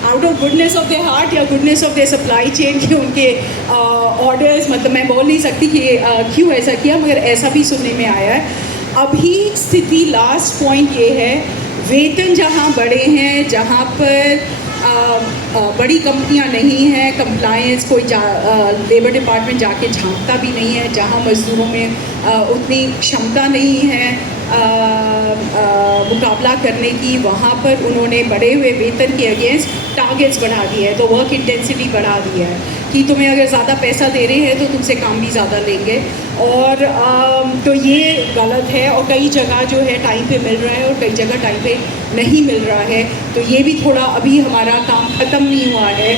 out of goodness of their heart या goodness of their supply chain, कि उनके ऑर्डर्स, मतलब मैं बोल नहीं सकती कि क्यों ऐसा किया, मगर ऐसा भी सुनने में आया है। अभी स्थिति, लास्ट पॉइंट ये है, वेतन जहाँ बड़े हैं, जहाँ पर बड़ी कंपनियां नहीं हैं, कंप्लायंस कोई लेबर डिपार्टमेंट जाके झांकता भी नहीं है, जहाँ मज़दूरों में उतनी क्षमता नहीं है मुकाबला करने की, वहाँ पर उन्होंने बढ़े हुए वेतन के अगेंस्ट टारगेट्स बढ़ा दिए हैं, तो वर्क इंटेंसिटी बढ़ा दिया है कि तुम्हें अगर ज़्यादा पैसा दे रहे हैं तो तुमसे काम भी ज़्यादा लेंगे, और तो ये गलत है। और कई जगह जो है टाइम पे मिल रहा है और कई जगह टाइम पे नहीं मिल रहा है, तो ये भी थोड़ा, अभी हमारा काम ख़त्म नहीं हुआ है।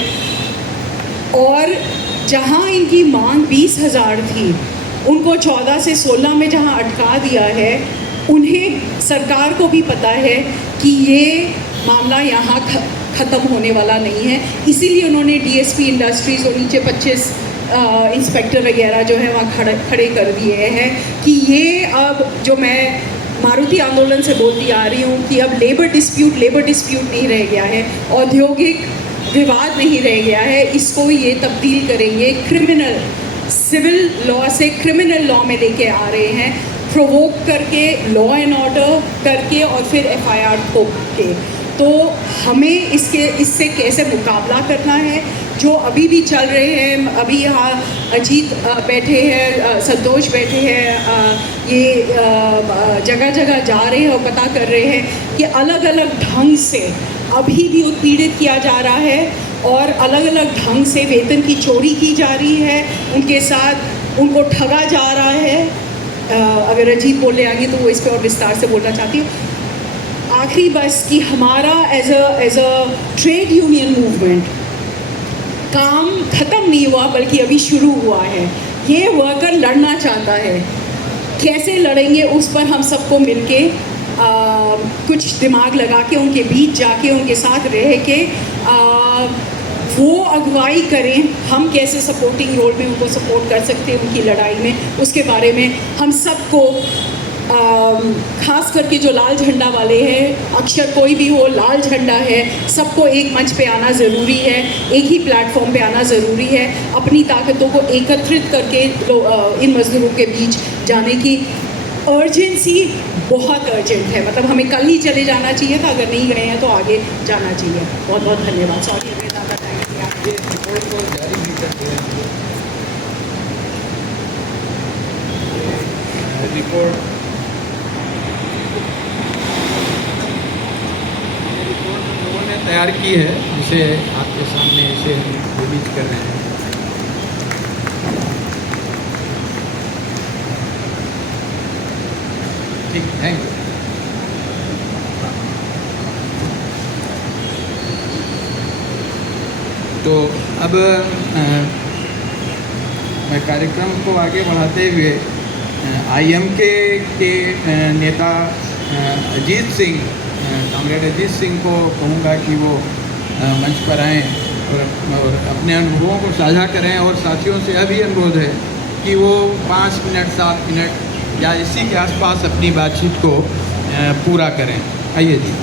और जहाँ इनकी मांग 20,000 थी, उनको 14 से 16 में जहाँ अटका दिया है, उन्हें, सरकार को भी पता है कि ये मामला यहाँ ख़त्म होने वाला नहीं है, इसीलिए उन्होंने डीएसपी इंडस्ट्रीज़ और नीचे 25 इंस्पेक्टर वगैरह जो है वहाँ खड़े कर दिए हैं कि ये, अब जो मैं मारुति आंदोलन से बोलती आ रही हूँ कि अब लेबर डिस्प्यूट नहीं रह गया है, औद्योगिक विवाद नहीं रह गया है, इसको ये तब्दील करेंगे, क्रिमिनल, सिविल लॉ से क्रिमिनल लॉ में लेके आ रहे हैं, प्रोवोक करके, लॉ एंड ऑर्डर करके और फिर एफआईआर ठोक के। तो हमें इससे कैसे मुकाबला करना है, जो अभी भी चल रहे हैं, अभी यहाँ अजीत बैठे हैं, संतोष बैठे हैं, ये जगह जगह जा रहे हैं और पता कर रहे हैं कि अलग अलग ढंग से अभी भी उत्पीड़ित किया जा रहा है और अलग अलग ढंग से वेतन की चोरी की जा रही है, उनके साथ उनको ठगा जा रहा है। अगर अजीत बोलने आएंगे तो वो इस पर और विस्तार से बोलना चाहती हूँ। आखिरी बस कि हमारा as a trade union movement काम ख़त्म नहीं हुआ, बल्कि अभी शुरू हुआ है। ये वर्कर लड़ना चाहता है, कैसे लड़ेंगे उस पर हम सबको मिलके कुछ दिमाग लगा के उनके बीच जाके उनके साथ रह के वो अगुवाई करें, हम कैसे सपोर्टिंग रोल में उनको सपोर्ट कर सकते हैं उनकी लड़ाई में, उसके बारे में हम सबको खास करके जो लाल झंडा वाले हैं, अक्षर कोई भी हो, लाल झंडा है, सबको एक मंच पे आना ज़रूरी है, एक ही प्लेटफॉर्म पे आना ज़रूरी है, अपनी ताकतों को एकत्रित करके इन मज़दूरों के बीच जाने की अर्जेंसी बहुत अर्जेंट है। मतलब हमें कल ही चले जाना चाहिए था, अगर नहीं गए हैं तो आगे जाना चाहिए। बहुत बहुत धन्यवाद। सॉरी ये रिपोर्ट को जारी भी करते हैं रिपोर्ट हम लोगों ने तैयार की है, जिसे आपके सामने इसे रिलीज कर रहे हैं। ठीक, थैंक यू। तो अब मैं कार्यक्रम को आगे बढ़ाते हुए IMK के नेता अजीत सिंह, कॉमरेड अजीत सिंह को कहूँगा कि वो मंच पर आएँ और अपने अनुभवों को साझा करें, और साथियों से यह भी अनुरोध है कि वो 5 मिनट 7 मिनट या इसी के आसपास अपनी बातचीत को पूरा करें। आइए जी।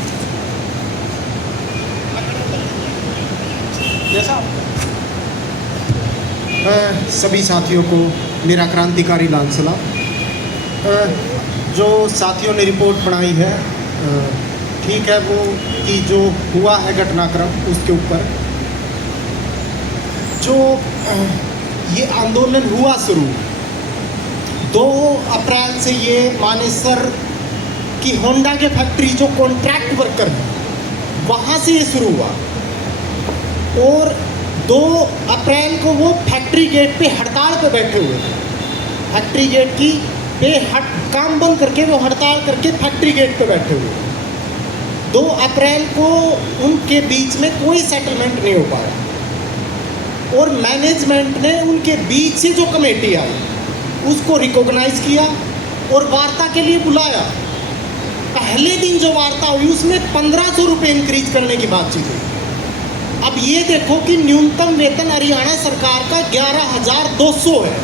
सभी साथियों को मेरा क्रांतिकारी लाल सलाम। जो साथियों ने रिपोर्ट बनाई है, ठीक है, वो कि जो हुआ है घटनाक्रम उसके ऊपर जो ये आंदोलन हुआ शुरू 2 अप्रैल से, ये मानेसर की होंडा के फैक्ट्री जो कॉन्ट्रैक्ट वर्कर है वहाँ से ये शुरू हुआ, और 2 अप्रैल को वो फैक्ट्री गेट पे हड़ताल पे बैठे हुए थे। फैक्ट्री गेट की काम बंद करके वो हड़ताल करके फैक्ट्री गेट पे बैठे हुए थे। 2 अप्रैल को उनके बीच में कोई सेटलमेंट नहीं हो पाया, और मैनेजमेंट ने उनके बीच से जो कमेटी आई उसको रिकॉग्नाइज किया और वार्ता के लिए बुलाया। पहले दिन जो वार्ता हुई उसमें 1500 रुपये इंक्रीज करने की बातचीत हुई। अब ये देखो कि न्यूनतम वेतन हरियाणा सरकार का 11,200 है,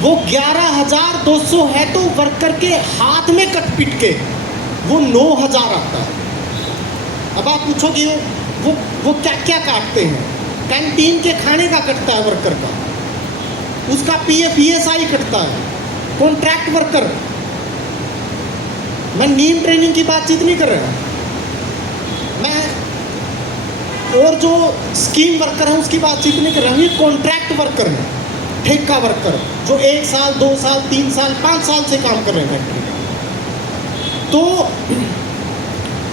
वो 11,200 है तो वर्कर के हाथ में कट पिट के वो 9,000 आता है। अब आप पूछोगे वो क्या क्या काटते हैं? कैंटीन के खाने का कटता है वर्कर का, उसका PF ESI कटता है, कॉन्ट्रैक्ट वर्कर। मैं नीम ट्रेनिंग की बातचीत नहीं कर रहा, मैं और जो स्कीम वर्कर है उसकी बातचीत नहीं कर रहा हूँ। ये कॉन्ट्रैक्ट वर्कर है, ठेका वर्कर, जो 1 साल 2 साल 3 साल 5 साल से काम कर रहे हैं फैक्ट्री में। तो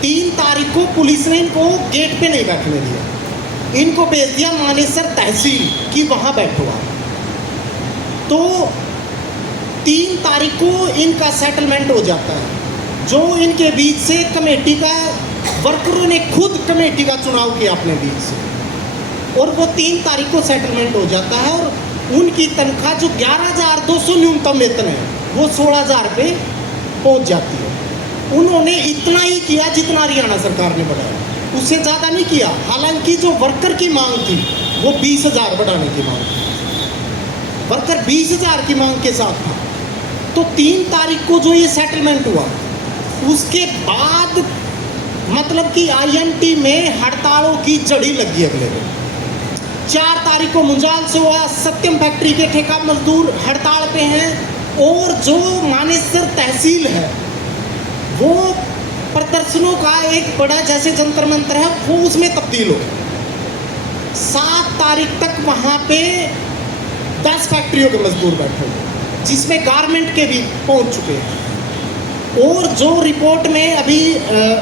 3 तारीख को पुलिस ने इनको गेट पे नहीं बैठने दिया, इनको भेज दिया मानेसर तहसील कि वहाँ बैठो आप। तो 3 तारीख को इनका सेटलमेंट हो जाता है, जो इनके बीच से कमेटी का वर्करों ने खुद कमेटी का चुनाव किया अपने बीच से, और वो 3 तारीख को सेटलमेंट हो जाता है। और उनकी तनख्वाह जो 11,200 न्यूनतम वेतन है वो 16,000 पे पहुँच जाती है। उन्होंने इतना ही किया जितना हरियाणा सरकार ने बढ़ाया, उससे ज़्यादा नहीं किया। हालांकि जो वर्कर की मांग थी वो 20,000 बढ़ाने की मांग थी, वर्कर 20,000 की मांग के साथ था। तो 3 तारीख को जो ये सेटलमेंट हुआ उसके बाद मतलब कि IMT में हड़तालों की जड़ी लगी अगले दिन। 4 तारीख को मुंजाल से हुआ, सत्यम फैक्ट्री के ठेका मजदूर हड़ताल पे हैं, और जो मानेसर तहसील है वो प्रदर्शनों का एक बड़ा जैसे जंतर मंतर है वो उसमें तब्दील हो गया। 7 तारीख तक वहाँ पे 10 फैक्ट्रियों के मजदूर बैठे हुए, जिसमें गारमेंट के भी पहुँच चुके हैं। और जो रिपोर्ट में अभी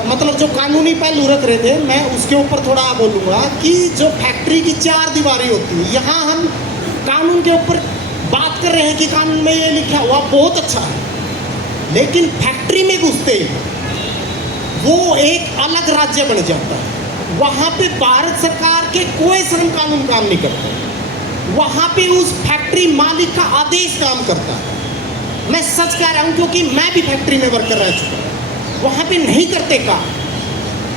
मतलब जो कानूनी पहलू रख रहे थे, मैं उसके ऊपर थोड़ा बोलूँगा कि जो फैक्ट्री की 4 दीवारी होती है, यहाँ हम कानून के ऊपर बात कर रहे हैं कि कानून में ये लिखा हुआ बहुत अच्छा है, लेकिन फैक्ट्री में घुसते ही वो एक अलग राज्य बन जाता है। वहाँ पे भारत सरकार के कोई श्रम कानून काम नहीं करते, वहाँ पे उस फैक्ट्री मालिक का आदेश काम करता है। मैं सच कह रहा हूँ क्योंकि मैं भी फैक्ट्री में वर्कर रह चुका हूँ। वहाँ पे नहीं करते काम।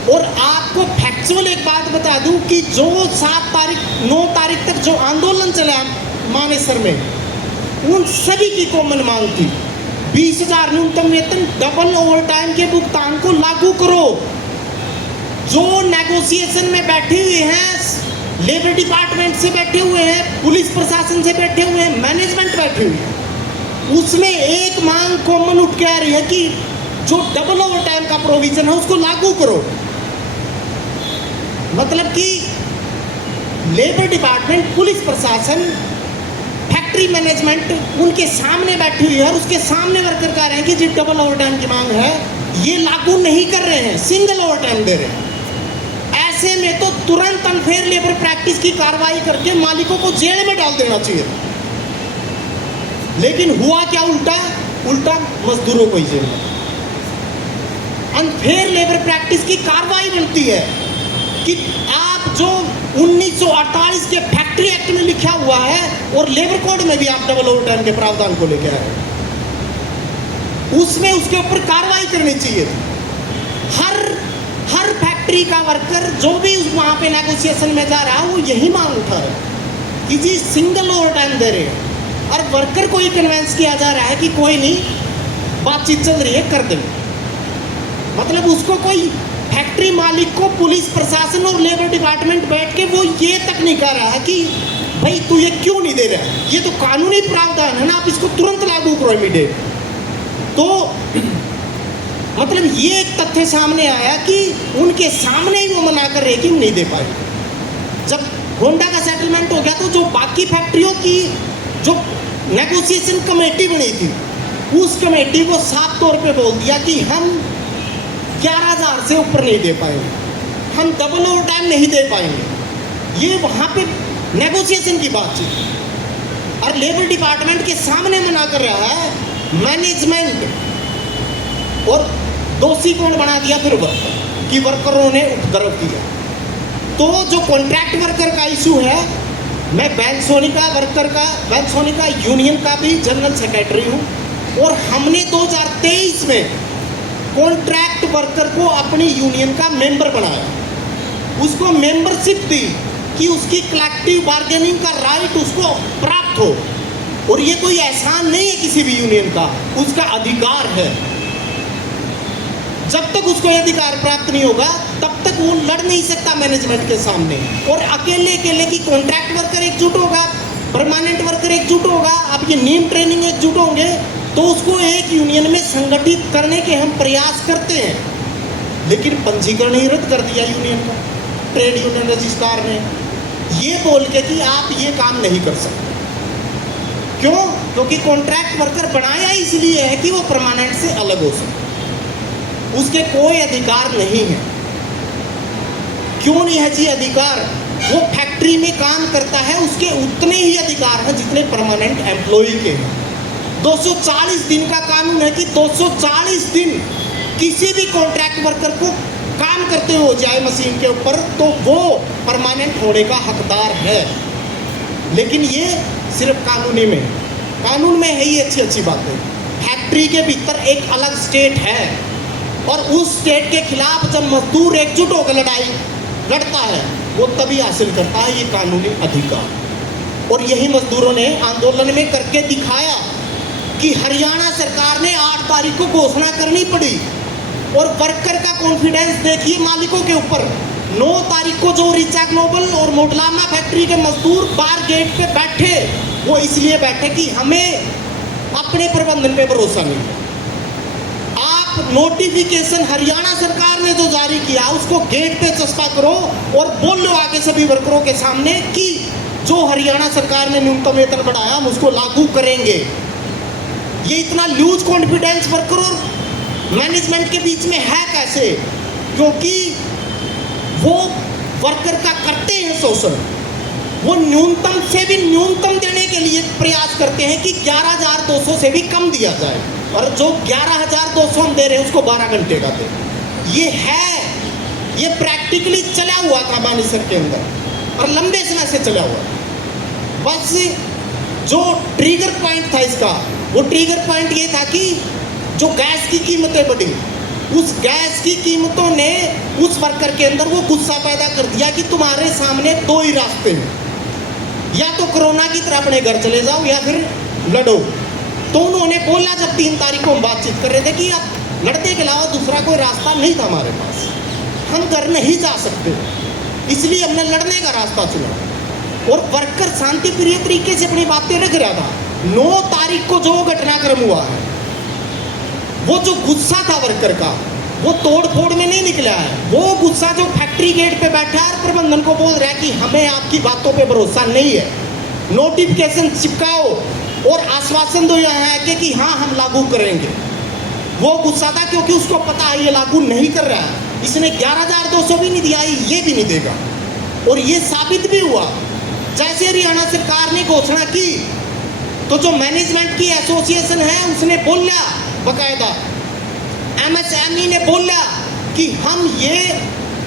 और आपको फैक्चुअल एक बात बता दूं कि जो 9 तारीख तक जो आंदोलन चला मानेसर में, उन सभी की कॉमन मांग थी 20,000 न्यूनतम वेतन, डबल ओवर टाइम के भुगतान को लागू करो। जो नेगोशिएशन में बैठे हुए हैं, लेबर डिपार्टमेंट से बैठे हुए हैं, पुलिस प्रशासन से बैठे हुए हैं, मैनेजमेंट बैठे हुए हैं, उसमें एक मांग कॉमन उठ के आ रही है कि जो डबल ओवर टाइम का प्रोविजन है उसको लागू करो। मतलब कि लेबर डिपार्टमेंट, पुलिस प्रशासन, फैक्ट्री मैनेजमेंट उनके सामने बैठी हुई है और उसके सामने वर्कर कह रहे हैं कि जी डबल ओवर टाइम की मांग है, ये लागू नहीं कर रहे हैं, सिंगल ओवर टाइम दे रहे हैं। ऐसे में तो तुरंत अनफेयर लेबर प्रैक्टिस की कार्रवाई करके मालिकों को जेल में डाल देना चाहिए। लेकिन हुआ क्या? उल्टा मजदूरों को ही जेल में। अनफेयर लेबर प्रैक्टिस की कार्रवाई बनती है कि आप जो 1948 के फैक्ट्री एक्ट में लिखा हुआ है और लेबर कोड में भी आप डबल ओवर टाइम के प्रावधान को लेकर आए, उसमें उसके ऊपर कार्रवाई करनी चाहिए। हर फैक्ट्री का वर्कर जो भी वहां पे नेगोशिएशन में जा रहा है वो यही मांग उठा रहा है कि जी सिंगल ओवर टाइम दे रहे हैं, और वर्कर को ही कन्वेंस किया जा रहा है कि कोई नहीं, बातचीत चल रही है, कर देंगे। मतलब उसको कोई फैक्ट्री मालिक को पुलिस प्रशासन और लेबर डिपार्टमेंट बैठ के वो ये तक नहीं कह रहा है कि भाई तू ये क्यों नहीं दे रहा है, ये तो कानूनी प्रावधान है ना, आप इसको तुरंत लागू करो इमीडिएट। तो मतलब ये एक तथ्य सामने आया कि उनके सामने ही वो मना कर रहे कि नहीं दे पाए। जब होंडा का सेटलमेंट हो गया तो जो बाकी फैक्ट्रियों की जो नेगोशिएशन कमेटी बनी थी, उस कमेटी को साफ तौर पे बोल दिया कि हम 11,000 से ऊपर नहीं दे पाएंगे, हम डबल ओवर टाइम नहीं दे पाएंगे। ये वहाँ पे नेगोशिएशन की बात थी और लेबर डिपार्टमेंट के सामने मना कर रहा है मैनेजमेंट, और दोषी कौन बना दिया फिर? वर्कर, कि वर्करों ने उपद्रव किया। तो जो कॉन्ट्रैक्ट वर्कर का इशू है, मैं बैंक सोनिका यूनियन का भी जनरल सेक्रेटरी हूँ, और हमने 2023 में कॉन्ट्रैक्ट वर्कर को अपनी यूनियन का मेंबर बनाया, उसको मेंबरशिप दी कि उसकी कलेक्टिव बार्गेनिंग का राइट उसको प्राप्त हो। और ये कोई एहसान नहीं है किसी भी यूनियन का, उसका अधिकार है। जब तक उसको ये अधिकार प्राप्त नहीं होगा तब तक वो लड़ नहीं सकता मैनेजमेंट के सामने। और अकेले की कॉन्ट्रैक्ट वर्कर एकजुट होगा, परमानेंट वर्कर एकजुट होगा, आपकी नीम ट्रेनिंग एकजुट होंगे, तो उसको एक यूनियन में संगठित करने के हम प्रयास करते हैं। लेकिन पंजीकरण ही रद्द कर दिया यूनियन का, ट्रेड यूनियन रजिस्ट्रार ने, ये बोल के कि आप ये काम नहीं कर सकते। क्यों? क्योंकि कॉन्ट्रैक्ट वर्कर बनाया इसलिए है कि वो परमानेंट से अलग हो सके, उसके कोई अधिकार नहीं है। क्यों नहीं है जी अधिकार? वो फैक्ट्री में काम करता है, उसके उतने ही अधिकार हैं जितने परमानेंट एम्प्लॉय के हैं। 240 दिन का कानून है कि 240 दिन किसी भी कॉन्ट्रैक्ट वर्कर को काम करते हो जाए मशीन के ऊपर तो वो परमानेंट होने का हकदार है। लेकिन ये सिर्फ कानून में है ये अच्छी बात है। फैक्ट्री के भीतर एक अलग स्टेट है और उस स्टेट के खिलाफ जब मजदूर एकजुट होकर लड़ता है वो तभी हासिल करता है ये कानूनी अधिकार। और यही मजदूरों ने आंदोलन में करके दिखाया कि हरियाणा सरकार ने 8 तारीख को घोषणा करनी पड़ी और वर्कर का कॉन्फिडेंस देखिए मालिकों के ऊपर। 9 तारीख को जो रिचा ग्लोबल और मोडलामा फैक्ट्री के मजदूर बाहर गेट पे बैठे, वो इसलिए बैठे कि हमें अपने प्रबंधन पे भरोसा नहीं। आप नोटिफिकेशन हरियाणा सरकार ने जो जारी किया उसको गेट पे चस्पा करो और बोलो आगे सभी वर्करों के सामने कि जो हरियाणा सरकार ने न्यूनतम वेतन बढ़ाया हम उसको लागू करेंगे। ये इतना लूज कॉन्फिडेंस वर्कर और मैनेजमेंट के बीच में है कैसे? क्योंकि वो वर्कर का करते हैं शोषण, वो न्यूनतम से भी न्यूनतम देने के लिए प्रयास करते हैं कि 11,200 से भी कम दिया जाए, और जो 11,200 हम दे रहे हैं उसको 12 घंटे का दे। ये प्रैक्टिकली चला हुआ था मानेसर के अंदर और लंबे समय से चला हुआ। बस जो ट्रिगर पॉइंट था इसका, वो ट्रिगर पॉइंट ये था कि जो गैस की कीमतें बढ़ी, उस गैस की कीमतों ने उस वर्कर के अंदर वो गुस्सा पैदा कर दिया कि तुम्हारे सामने दो ही रास्ते हैं, या तो कोरोना की तरह अपने घर चले जाओ या फिर लड़ो। तो उन्होंने बोला जब 3 तारीख को हम बातचीत कर रहे थे कि अब लड़ने के अलावा दूसरा कोई रास्ता नहीं था हमारे पास, हम घर नहीं जा सकते, इसलिए हमने लड़ने का रास्ता चुना। और वर्कर शांति प्रिय तरीके से अपनी बातें रख रहा था। 9 तारीख को जो घटनाक्रम हुआ है, वो जो गुस्सा था वर्कर का, वो तोड़ फोड़ में नहीं निकला है। वो गुस्सा जो फैक्ट्री गेट पे बैठा है और प्रबंधन को बोल रहा है कि हमें आपकी बातों पे भरोसा नहीं है, नोटिफिकेशन चिपकाओ और आश्वासन दो यहाँ आके कि हाँ हम लागू करेंगे। वो गुस्सा था क्योंकि उसको पता है ये लागू नहीं कर रहा है। इसने 11,200 भी नहीं दिया, ये भी नहीं देगा। और ये साबित भी हुआ। जैसे हरियाणा सरकार ने घोषणा की तो जो मैनेजमेंट की एसोसिएशन है उसने बोला, बकायदा एमएसएमई ने बोला कि हम ये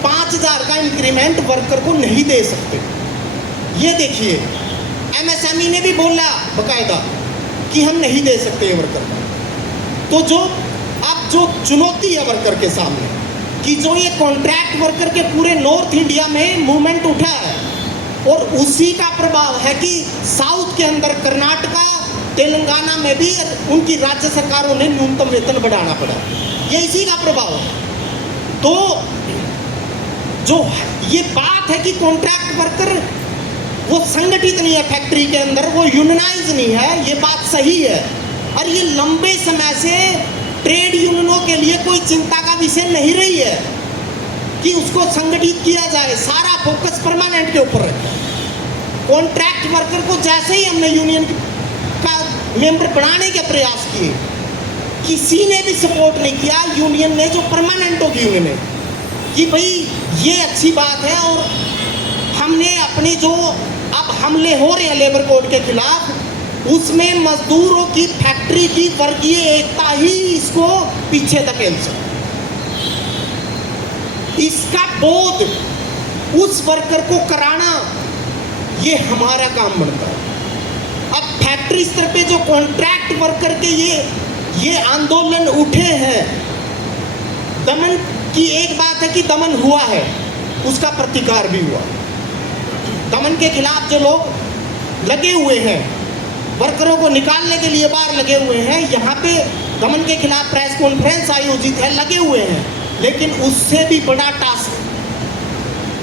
5,000 का इंक्रीमेंट वर्कर को नहीं दे सकते। ये देखिए, एमएसएमई ने भी बोला बकायदा कि हम नहीं दे सकते वर्कर को। तो जो अब जो चुनौती है वर्कर के सामने कि जो ये कॉन्ट्रैक्ट वर्कर के पूरे नॉर्थ इंडिया में मूवमेंट उठा है और उसी का प्रभाव है कि साउथ के अंदर कर्नाटका, तेलंगाना में भी उनकी राज्य सरकारों ने न्यूनतम वेतन बढ़ाना पड़ा, ये इसी का प्रभाव है। तो जो ये बात है कि कॉन्ट्रैक्ट वर्कर वो संगठित नहीं है फैक्ट्री के अंदर, वो यूनियनाइज नहीं है, ये बात सही है। और ये लंबे समय से ट्रेड यूनियनों के लिए कोई चिंता का विषय नहीं रही है कि उसको संगठित किया जाए। सारा फोकस परमानेंट के ऊपर है। कॉन्ट्रैक्ट वर्कर को जैसे ही हमने यूनियन का मेंबर बनाने के प्रयास किए, किसी ने भी सपोर्ट नहीं किया यूनियन ने, जो परमानेंटों की यूनियन है, कि भाई ये अच्छी बात है। और हमने अपनी जो अब हमले हो रहे हैं लेबर कोड के खिलाफ, उसमें मजदूरों की फैक्ट्री की वर्गीय एकता ही इसको पीछे धकेल सकती। इसका बोध उस वर्कर को कराना ये हमारा काम बनता है। अब फैक्ट्री स्तर पे जो कॉन्ट्रैक्ट वर्कर के ये आंदोलन उठे हैं, दमन की एक बात है कि दमन हुआ है, उसका प्रतिकार भी हुआ। दमन के खिलाफ जो लोग लगे हुए हैं, वर्करों को निकालने के लिए बाहर लगे हुए हैं, यहाँ पे दमन के खिलाफ प्रेस कॉन्फ्रेंस आयोजित है, लगे हुए हैं। लेकिन उससे भी बड़ा टास्क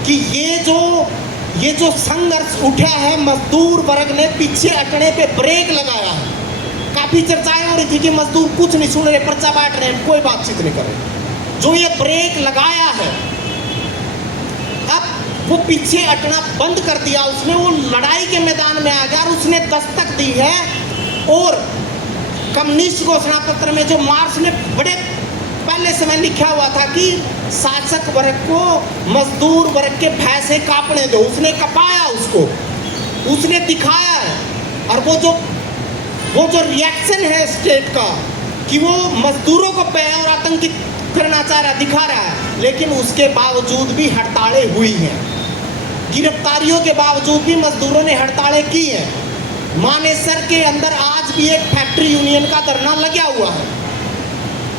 कि ये जो संघर्ष उठा है, मजदूर वर्ग ने पीछे हटने पे ब्रेक लगाया है। काफी चर्चाएं हो रही थी कि मजदूर कुछ नहीं सुन रहे, पर्चा बांट रहे हैं, कोई बातचीत नहीं कर रहे। जो ये ब्रेक लगाया है, अब वो पीछे हटना बंद कर दिया उसने, वो लड़ाई के मैदान में आ गया और उसने दस्तक दी है। और कम्युनिस्ट घोषणा पत्र में जो मार्क्स ने बड़े पहले समय लिखा हुआ था कि शासक वर्ग को मजदूर वर्ग के भय से कांपने दो, उसने कपाया उसको, उसने दिखाया है। और वो जो रिएक्शन है स्टेट का कि वो मजदूरों को भय और आतंकित करना चाह रहा, दिखा रहा है, लेकिन उसके बावजूद भी हड़तालें हुई हैं। गिरफ्तारियों के बावजूद भी मजदूरों ने हड़तालें की हैं। मानेसर के अंदर आज भी एक फैक्ट्री यूनियन का धरना लगा हुआ है,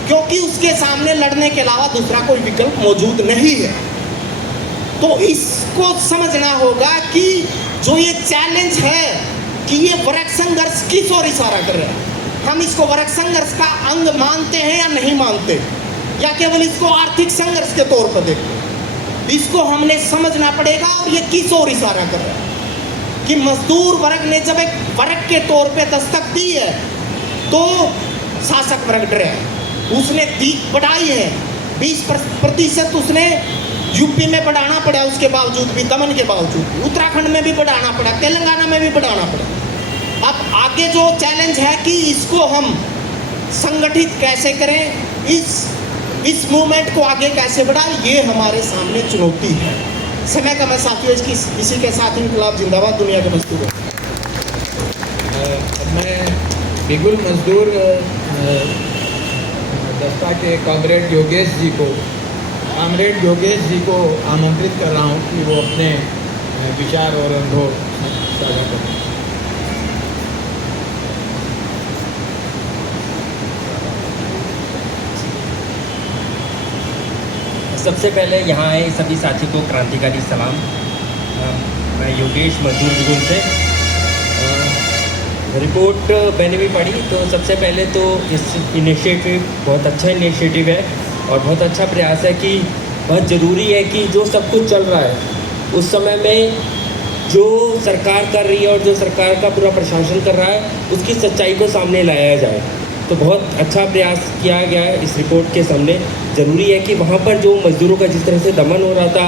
क्योंकि उसके सामने लड़ने के अलावा दूसरा कोई विकल्प मौजूद नहीं है। तो इसको समझना होगा कि जो ये चैलेंज है कि ये वर्ग संघर्ष किस ओर इशारा कर रहा है, हम इसको वर्ग संघर्ष का अंग मानते हैं या नहीं मानते, या केवल इसको आर्थिक संघर्ष के तौर पर देखते हैं, इसको हमने समझना पड़ेगा। और ये किस ओर इशारा कर रहा है कि मजदूर वर्ग ने जब एक वर्ग के तौर पे दस्तक दी है तो शासक वर्ग डरा है, उसने बढ़ाई है 20% उसने यूपी में बढ़ाना पड़ा, उसके बावजूद भी, दमन के बावजूद भी, उत्तराखंड में भी बढ़ाना पड़ा, तेलंगाना में भी बढ़ाना पड़ा। अब आगे जो चैलेंज है कि इसको हम संगठित कैसे करें, इस मूवमेंट को आगे कैसे बढ़ाएं, ये हमारे सामने चुनौती है। समय का मैं साथियों इसी के साथ इंकलाब जिंदाबाद, दुनिया के मजदूर। मैं बिगुल मजदूर दस्ता के कॉमरेड योगेश जी को आमंत्रित कर रहा हूँ कि वो अपने विचार और अनुभव साझा करें। सबसे पहले यहाँ आए सभी साथियों को क्रांतिकारी सलाम। मैं योगेश मजदूर विगुल से। रिपोर्ट मैंने भी पढ़ी, तो सबसे पहले तो इस इनिशिएटिव बहुत अच्छा इनिशिएटिव है और बहुत अच्छा प्रयास है कि बहुत ज़रूरी है कि जो सब कुछ चल रहा है उस समय में जो सरकार कर रही है और जो सरकार का पूरा प्रशासन कर रहा है उसकी सच्चाई को सामने लाया जाए। तो बहुत अच्छा प्रयास किया गया है इस रिपोर्ट के सामने। ज़रूरी है कि वहाँ पर जो मज़दूरों का जिस तरह से दमन हो रहा था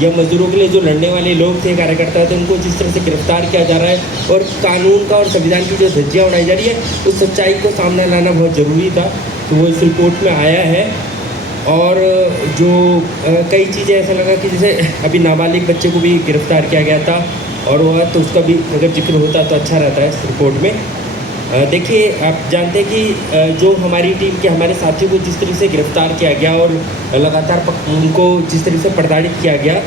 या मज़दूरों के लिए जो लड़ने वाले लोग थे, कार्यकर्ता थे, उनको जिस तरह से गिरफ्तार किया जा रहा है और कानून का और संविधान की जो धज्जियाँ उड़ाई जा रही है उस सच्चाई को सामने लाना बहुत ज़रूरी था। तो वो इस रिपोर्ट में आया है। और जो कई चीज़ें ऐसा लगा कि जैसे अभी नाबालिग बच्चे को भी गिरफ्तार किया गया था और वो तो उसका भी अगर जिक्र होता तो अच्छा रहता है इस रिपोर्ट में। देखिए, आप जानते हैं कि जो हमारी टीम के हमारे साथियों को जिस तरह से गिरफ्तार किया गया और लगातार उनको जिस तरह से प्रताड़ित किया गया,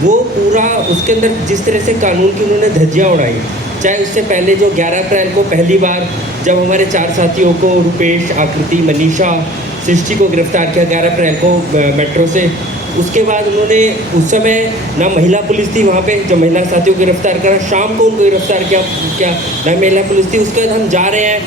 वो पूरा उसके अंदर जिस तरह से कानून की उन्होंने धज्जियाँ उड़ाई। चाहे उससे पहले जो 11 अप्रैल को पहली बार जब हमारे 4 साथियों को रुपेश, आकृति, मनीषा, सृष्टि को गिरफ्तार किया 11 अप्रैल को मेट्रो से, उसके बाद उन्होंने उस समय ना महिला पुलिस थी वहाँ पे जब महिला साथियों को गिरफ्तार करा, शाम को उनको गिरफ्तार किया ना महिला पुलिस थी। उसके बाद हम जा रहे हैं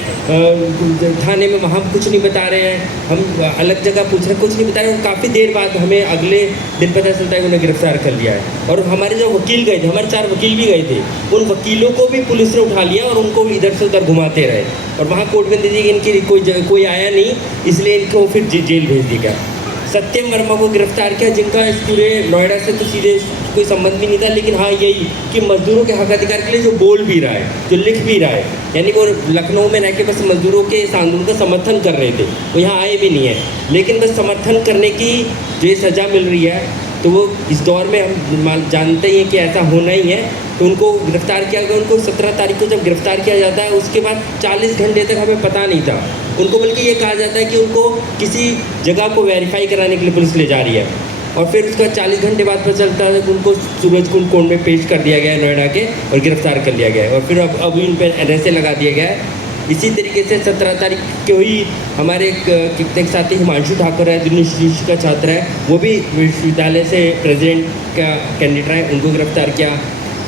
थाने में, वहाँ कुछ नहीं बता रहे हैं, हम अलग जगह पूछ रहे हैं, कुछ नहीं बता रहे हैं। और काफ़ी देर बाद हमें अगले दिन पता चलता है कि उन्हें गिरफ्तार कर लिया है। और हमारे जो वकील गए थे, हमारे 4 वकील भी गए थे, उन वकीलों को भी पुलिस ने उठा लिया और उनको इधर से उधर घुमाते रहे। और वहाँ कोर्ट में दे दी कि इनकी कोई आया नहीं, इसलिए इनको फिर जेल भेज दिया गया। सत्यम वर्मा को गिरफ्तार किया, जिनका इस पूरे नोएडा से तो सीधे कोई संबंध भी नहीं था, लेकिन हाँ यही कि मजदूरों के हक अधिकार के लिए जो बोल भी रहा है, जो लिख भी रहा है, यानी वो लखनऊ में रह के बस मजदूरों के इस आंदोलन का समर्थन कर रहे थे, वो यहाँ आए भी नहीं है, लेकिन बस समर्थन करने की जो सज़ा मिल रही है, तो वो इस दौर में हम जानते ही हैं कि ऐसा होना ही है। तो उनको गिरफ्तार किया गया। उनको 17 तारीख को जब गिरफ्तार किया जाता है, उसके बाद 40 घंटे तक हमें पता नहीं था उनको, बल्कि ये कहा जाता है कि उनको किसी जगह को वेरीफाई कराने के लिए पुलिस ले जा रही है। और फिर उसका 40 घंटे बाद पता चलता है कि उनको सूरजकुंड कोर्ट में पेश कर दिया गया है नोएडा के और गिरफ्तार कर लिया गया है। और फिर अब इन पर एनएसए लगा दिया गया है। इसी तरीके से 17 तारीख को ही हमारे एक साथी हिमांशु ठाकुर है, दिल्ली यूनिवर्सिटी का छात्र है, वो भी विश्वविद्यालय से प्रेसिडेंट का कैंडिडेट है, उनको गिरफ्तार किया।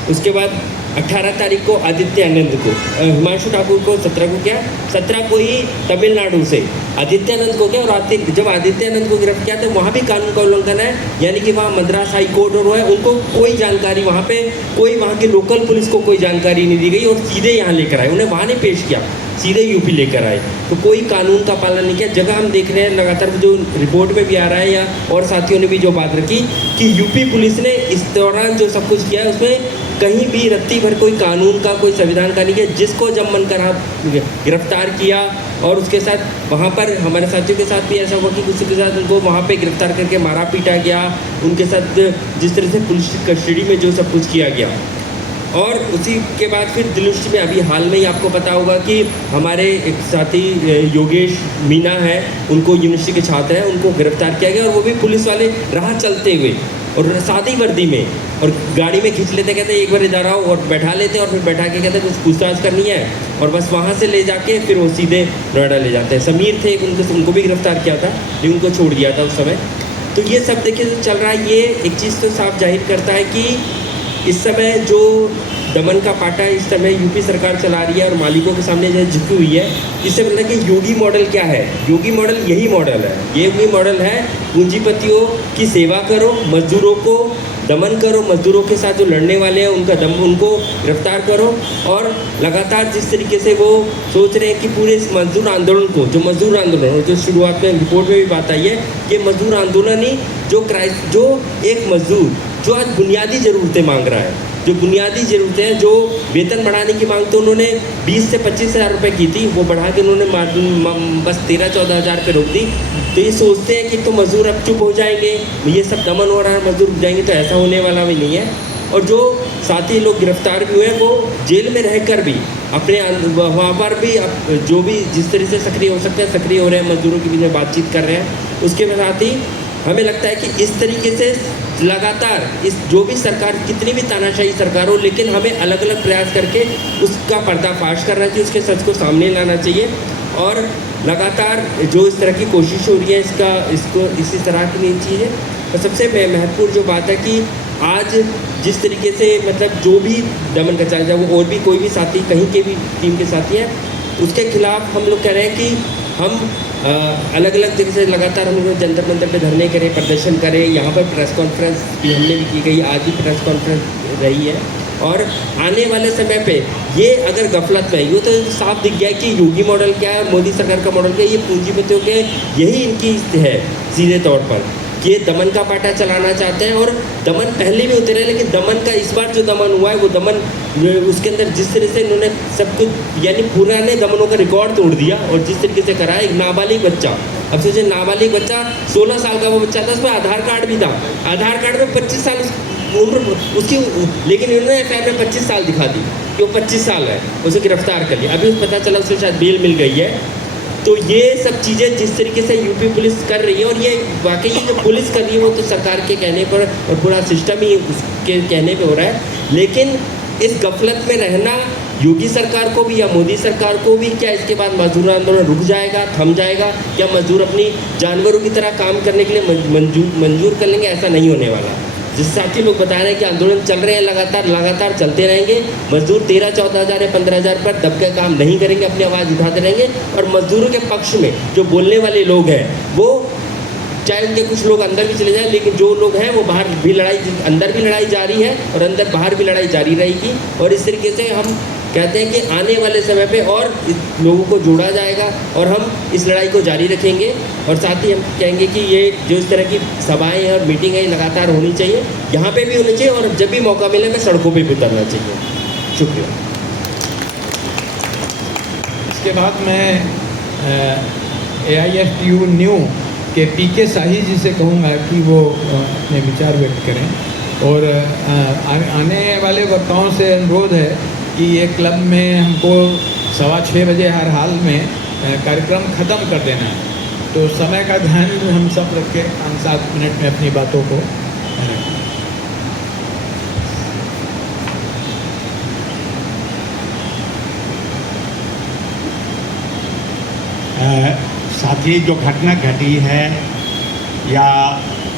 उसके बाद 18 तारीख को आदित्य आनंद को, हिमांशु ठाकुर को 17 को क्या 17 को ही तमिलनाडु से आदित्य आनंद को क्या, और जब आदित्य आनंद को गिरफ्तार किया तो वहाँ भी कानून का उल्लंघन है, यानी कि वहाँ मद्रास हाई कोर्ट और है, उनको कोई जानकारी वहाँ पे कोई वहाँ की लोकल पुलिस को कोई जानकारी नहीं दी गई और सीधे यहाँ लेकर आए, उन्हें वहाँ नहीं पेश किया, सीधे यूपी लेकर आए। तो कोई कानून का पालन नहीं किया। जगह हम देख रहे हैं लगातार जो रिपोर्ट में भी आ रहा है या और साथियों ने भी जो बात रखी कि यूपी पुलिस ने इस दौरान जो सब कुछ किया उसमें कहीं भी रत्ती भर कोई कानून का कोई संविधान का नहीं किया। जिसको जब मन करा गिरफ्तार किया और उसके साथ वहाँ पर हमारे साथियों के साथ भी ऐसा हुआ कि किसी के साथ उनको वहाँ पे गिरफ्तार करके मारा पीटा गया, उनके साथ जिस तरह से पुलिस कस्टडी में जो सब कुछ किया गया। और उसी के बाद फिर दिल्ली यूनिवर्सिटी में अभी हाल में ही आपको पता होगा कि हमारे एक साथी योगेश मीना है, उनको यूनिवर्सिटी के छात्र हैं, उनको गिरफ्तार किया गया और वो भी पुलिस वाले राह चलते हुए और सादी वर्दी में और गाड़ी में खींच लेते, कहते एक बार इधर आओ और बैठा लेते और फिर बैठा के कहते कुछ पूछताछ करनी है और बस वहाँ से ले जाके फिर वो सीधे नोएडा ले जाते हैं। समीर थे, उनको भी गिरफ्तार किया था लेकिन उनको छोड़ दिया था उस समय। तो ये सब देखिए जो चल रहा है, ये एक चीज़ तो साफ जाहिर करता है कि इस समय जो दमन का पाटा इस समय यूपी सरकार चला रही है और मालिकों के सामने जो झुकी हुई है, इससे मतलब कि योगी मॉडल क्या है? योगी मॉडल यही मॉडल है, योगी मॉडल है पूंजीपतियों की सेवा करो, मजदूरों को दमन करो, मजदूरों के साथ जो लड़ने वाले हैं उनको गिरफ्तार करो। और लगातार जिस तरीके से वो सोच रहे हैं कि पूरे इस मजदूर आंदोलन को, जो मजदूर आंदोलन जो शुरुआत में रिपोर्ट में भी बात आई है, ये मजदूर आंदोलन ही जो एक मजदूर जो आज बुनियादी ज़रूरतें मांग रहा है, जो बुनियादी ज़रूरतें हैं, जो वेतन बढ़ाने की मांग तो उन्होंने 20 से 25 हज़ार रुपये की थी, वो बढ़ा के उन्होंने बस 13-14 हज़ार पे रोक दी। तो ये सोचते हैं कि तो मजदूर अब चुप हो जाएंगे, ये सब दमन हो रहा है, मजदूर जाएंगे, तो ऐसा होने वाला भी नहीं है। और जो साथी लोग गिरफ्तार भी हुए हैं वो जेल में रहकर भी अपने वहाँ पर भी जो भी जिस तरह से सक्रिय हो सकते हैं सक्रिय हो रहे हैं, मजदूरों के बीच में बातचीत कर रहे हैं। उसके साथ ही हमें लगता है कि इस तरीके से लगातार इस जो भी सरकार, कितनी भी तानाशाही सरकार हो, लेकिन हमें अलग अलग प्रयास करके उसका पर्दाफाश करना चाहिए, उसके सच को सामने लाना चाहिए। और लगातार जो इस तरह की कोशिश हो रही है इसको इसी तरह की नहीं चाहिए और सबसे महत्वपूर्ण जो बात है कि आज जिस तरीके से मतलब जो भी दमन का चाहे वो और भी कोई भी साथी कहीं के भी टीम के साथी हैं, उसके खिलाफ हम लोग कह रहे हैं कि हम अलग अलग तरीके से लगातार हम लोग जंतर मंतर पे धरने करें, प्रदर्शन करें। यहाँ पर प्रेस कॉन्फ्रेंस भी हमने भी की गई, आज भी प्रेस कॉन्फ्रेंस रही है। और आने वाले समय पे ये अगर गफलत में, ये तो साफ दिख गया है कि योगी मॉडल क्या है, मोदी सरकार का मॉडल क्या है, ये पूंजीपतियों के यही इनकी है सीधे तौर पर कि ये दमन का पाटा चलाना चाहते हैं। और दमन पहले भी होते रहे, लेकिन दमन का इस बार जो दमन हुआ है वो दमन उसके अंदर जिस तरह से इन्होंने सब कुछ यानी पुराने दमनों का रिकॉर्ड तोड़ दिया और जिस तरीके से करा, एक नाबालिग बच्चा, अब सोचिए नाबालिग बच्चा 16 साल का वो बच्चा था, उसमें आधार कार्ड भी था, आधार कार्ड में 25 साल उम्र उसकी, लेकिन इन्होंने एफआईआर में 25 साल दिखा दी कि वो 25 साल है, उसे गिरफ्तार कर लिया। अभी पता चला उसे शायद बेल मिल गई है। तो ये सब चीज़ें जिस तरीके से यूपी पुलिस कर रही है, और ये वाकई जो पुलिस कर रही है वो तो सरकार के कहने पर और पूरा सिस्टम ही उसके कहने पे हो रहा है, लेकिन इस गफलत में रहना योगी सरकार को भी या मोदी सरकार को भी, क्या इसके बाद मजदूर आंदोलन रुक जाएगा, थम जाएगा, क्या मजदूर अपनी जानवरों की तरह काम करने के लिए मंजूर कर लेंगे? ऐसा नहीं होने वाला। जिस साथी लोग बता रहे हैं कि आंदोलन चल रहे हैं, लगातार चलते रहेंगे, मजदूर 13-14 हज़ार या 15 हज़ार पर दब के काम नहीं करेंगे, अपनी आवाज़ उठाते रहेंगे। और मजदूरों के पक्ष में जो बोलने वाले लोग हैं, वो चाहे उनके कुछ लोग अंदर भी चले जाएं, लेकिन जो लोग हैं वो बाहर भी लड़ाई, अंदर भी लड़ाई जारी है और अंदर बाहर भी लड़ाई जारी रहेगी। और इस तरीके से हम कहते हैं कि आने वाले समय पे और लोगों को जोड़ा जाएगा और हम इस लड़ाई को जारी रखेंगे। और साथ ही हम कहेंगे कि ये जो इस तरह की सभाएं और मीटिंग है लगातार होनी चाहिए, यहाँ पे भी होनी चाहिए, और जब भी मौका मिले मैं सड़कों पे भी उतरना चाहिए। शुक्रिया। इसके बाद मैं AIFTU न्यू के PK शाही जी से कहूँगा कि वो अपने विचार व्यक्त करें। और आने वाले वक्ताओं से अनुरोध है कि ये क्लब में हमको 6:15 बजे हर हाल में कार्यक्रम ख़त्म कर देना है, तो समय का ध्यान हम सब रख के 5-7 मिनट में अपनी बातों को रखें। साथी, जो घटना घटी है या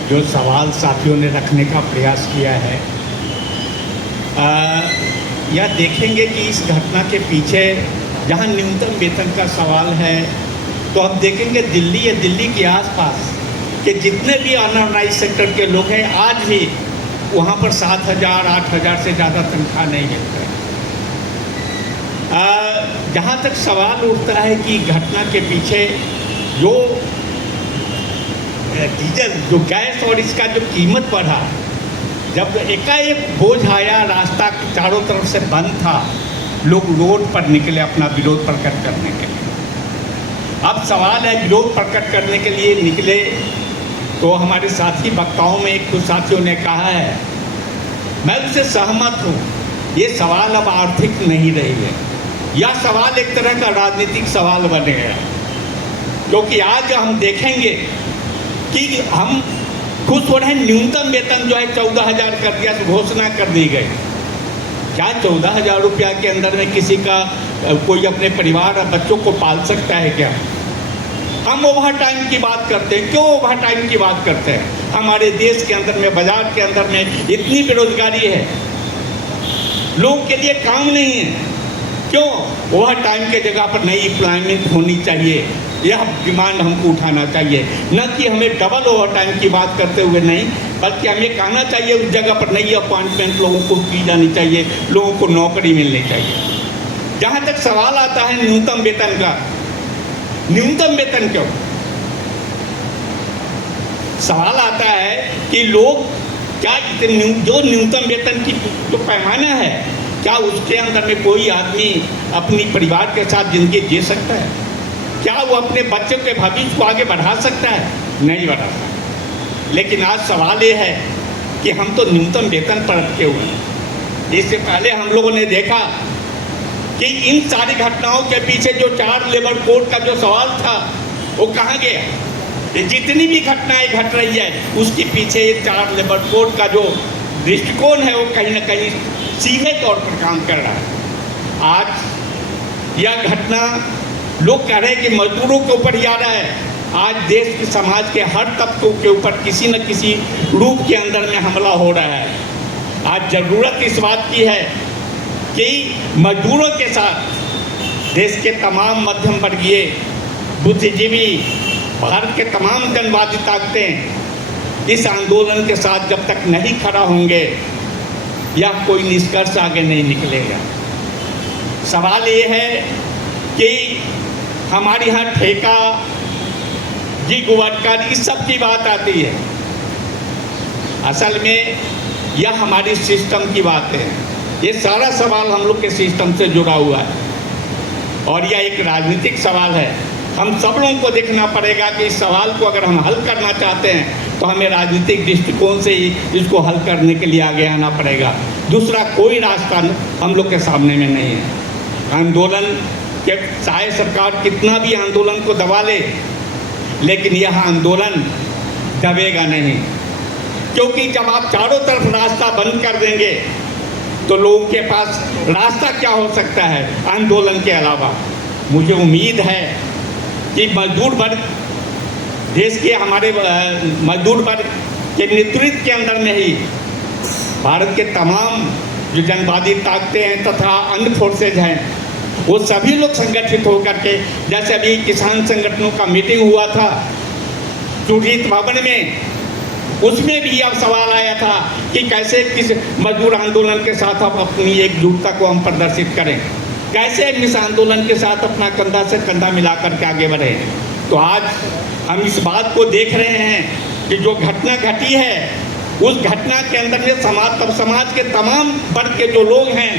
जो सवाल साथियों ने रखने का प्रयास किया है, या देखेंगे कि इस घटना के पीछे जहां न्यूनतम वेतन का सवाल है, तो हम देखेंगे दिल्ली या दिल्ली के आसपास के जितने भी अनऑर्गेनाइज सेक्टर के लोग हैं, आज भी वहां पर 7,000-8,000 से ज़्यादा तनख्वाह नहीं मिलता है। जहाँ तक सवाल उठता है कि घटना के पीछे जो डीजल, जो गैस और इसका जो कीमत बढ़ा, जब एकाएक बोझ आया, रास्ता चारों तरफ से बंद था, लोग रोड पर निकले अपना विरोध प्रकट करने के लिए। अब सवाल है, विरोध प्रकट करने के लिए निकले तो हमारे साथी वक्ताओं में एक कुछ साथियों ने कहा है, मैं उससे सहमत हूँ, ये सवाल अब आर्थिक नहीं रही है, यह सवाल एक तरह का राजनीतिक सवाल बन गया। क्योंकि आज हम देखेंगे कि हम खुश हो रहे हैं, न्यूनतम वेतन जो है 14,000 कर दिया, घोषणा कर दी गई। क्या 14,000 रुपया के अंदर में किसी का कोई अपने परिवार और बच्चों को पाल सकता है क्या? हम ओवर टाइम की बात करते हैं। क्यों ओवर टाइम की बात करते हैं? हमारे देश के अंदर में, बाजार के अंदर में इतनी बेरोजगारी है, लोगों के लिए काम नहीं है। क्यों? ओवर टाइम के जगह पर नई एम्प्लॉयमेंट होनी चाहिए, यह डिमांड हमको उठाना चाहिए। न कि हमें डबल ओवर टाइम की बात करते हुए नहीं, बल्कि हमें कहना चाहिए उस जगह पर नई अपॉइंटमेंट लोगों को की जानी चाहिए, लोगों को नौकरी मिलनी चाहिए। जहाँ तक सवाल आता है न्यूनतम वेतन का, न्यूनतम वेतन क्यों? सवाल आता है कि लोग क्या जो न्यूनतम वेतन की जो पैमाना है, क्या उसके अंदर में कोई आदमी अपनी परिवार के साथ जिंदगी जी सकता है? क्या वो अपने बच्चों के भविष्य को आगे बढ़ा सकता है? नहीं बढ़ा सकता। लेकिन आज सवाल ये है कि हम तो न्यूनतम वेतन पर अटके हुए हैं। इससे पहले हम लोगों ने देखा कि इन सारी घटनाओं के पीछे जो 4 लेबर कोड का जो सवाल था वो कहाँ गया? ये जितनी भी घटनाएं घट रही है उसके पीछे ये 4 लेबर कोड का जो दृष्टिकोण है वो कहीं ना कहीं सीधे तौर पर काम कर रहा है। आज यह घटना लोग कह रहे हैं कि मजदूरों के ऊपर ही आ रहा है, आज देश के समाज के हर तबकों के ऊपर किसी न किसी रूप के अंदर में हमला हो रहा है। आज ज़रूरत इस बात की है कि मजदूरों के साथ देश के तमाम मध्यम वर्गीय, बुद्धिजीवी, भारत के तमाम जनवादी ताकतें इस आंदोलन के साथ जब तक नहीं खड़ा होंगे या कोई निष्कर्ष आगे नहीं निकलेगा। सवाल ये है कि हमारे यहाँ ठेका, गिग वर्कर, इस सब की बात आती है। असल में यह हमारी सिस्टम की बात है। ये सारा सवाल हम लोग के सिस्टम से जुड़ा हुआ है और यह एक राजनीतिक सवाल है। हम सब लोगों को देखना पड़ेगा कि इस सवाल को अगर हम हल करना चाहते हैं तो हमें राजनीतिक दृष्टिकोण से ही इसको हल करने के लिए आगे आना पड़ेगा। दूसरा कोई रास्ता हम लोग के सामने में नहीं है। आंदोलन के चाहे सरकार कितना भी आंदोलन को दबा ले, लेकिन यह आंदोलन दबेगा नहीं, क्योंकि जब आप चारों तरफ रास्ता बंद कर देंगे तो लोगों के पास रास्ता क्या हो सकता है आंदोलन के अलावा। मुझे उम्मीद है कि मजदूर वर्ग, देश के हमारे मजदूर वर्ग के नेतृत्व के अंदर में ही भारत के तमाम जो जनवादी ताकतें हैं तथा अन्य फोर्सेज हैं, वो सभी लोग संगठित होकर के, जैसे अभी किसान संगठनों का मीटिंग हुआ था सुरजीत भवन में, उसमें भी यह सवाल आया था कि कैसे किस मजदूर आंदोलन के साथ हम अपनी एकजुटता को हम प्रदर्शित करें, कैसे इस आंदोलन के साथ अपना कंधा से कंधा मिला करके आगे बढ़े। तो आज हम इस बात को देख रहे हैं कि जो घटना घटी है उस घटना के अंदर में समाज के तमाम वर्ग के जो लोग हैं,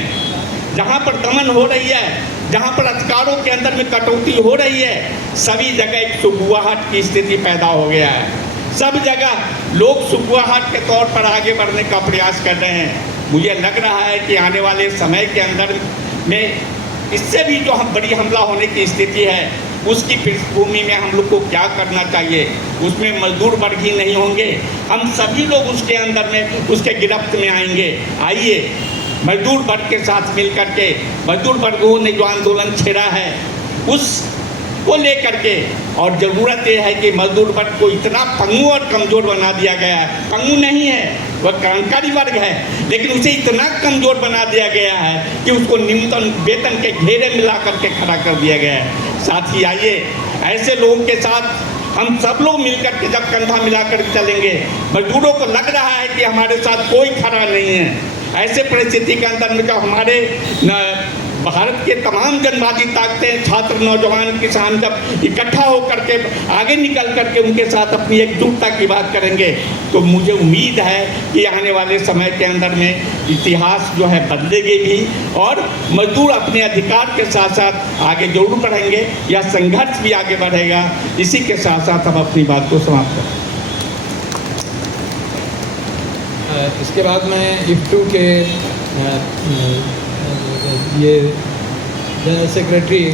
जहाँ पर दमन हो रही है, जहाँ पर अधिकारों के अंदर में कटौती हो रही है, सभी जगह एक सुगबुगाहट की स्थिति पैदा हो गया है। सब जगह लोग सुगबुगाहट के तौर पर आगे बढ़ने का प्रयास कर रहे हैं। मुझे लग रहा है कि आने वाले समय के अंदर में इससे भी जो बड़ी हमला होने की स्थिति है, उसकी पृष्ठभूमि में हम लोग को क्या करना चाहिए, उसमें मजदूर वर्ग ही नहीं होंगे, हम सभी लोग उसके अंदर में उसके गिरफ्त में आएंगे। आइए मजदूर वर्ग के साथ मिल करके, मजदूर वर्गों ने जो आंदोलन छेड़ा है उसको लेकर के, और ज़रूरत ये है कि मजदूर वर्ग को इतना पंगु और कमज़ोर बना दिया गया है, पंगु नहीं है, वह क्रांतिकारी वर्ग है, लेकिन उसे इतना कमज़ोर बना दिया गया है कि उसको न्यूनतम वेतन के घेरे मिला करके खड़ा कर दिया गया है। साथ ही आइए ऐसे लोगों के साथ हम सब लोग मिलकर के जब कंधा मिलाकर चलेंगे, मजदूरों को लग रहा है कि हमारे साथ कोई खड़ा नहीं है, ऐसे परिस्थिति के अंदर में जब हमारे भारत के तमाम जनवादी ताकतें, छात्र, नौजवान, किसान जब इकट्ठा होकर के आगे निकल करके उनके साथ अपनी एकजुटता की बात करेंगे, तो मुझे उम्मीद है कि आने वाले समय के अंदर में इतिहास जो है बदलेगी भी और मजदूर अपने अधिकार के साथ साथ आगे जरूर बढ़ेंगे, या संघर्ष भी आगे बढ़ेगा। इसी के साथ साथ हम अपनी बात को समाप्त करें। इसके बाद मैं इफ्टू के ये जनरल सेक्रेटरी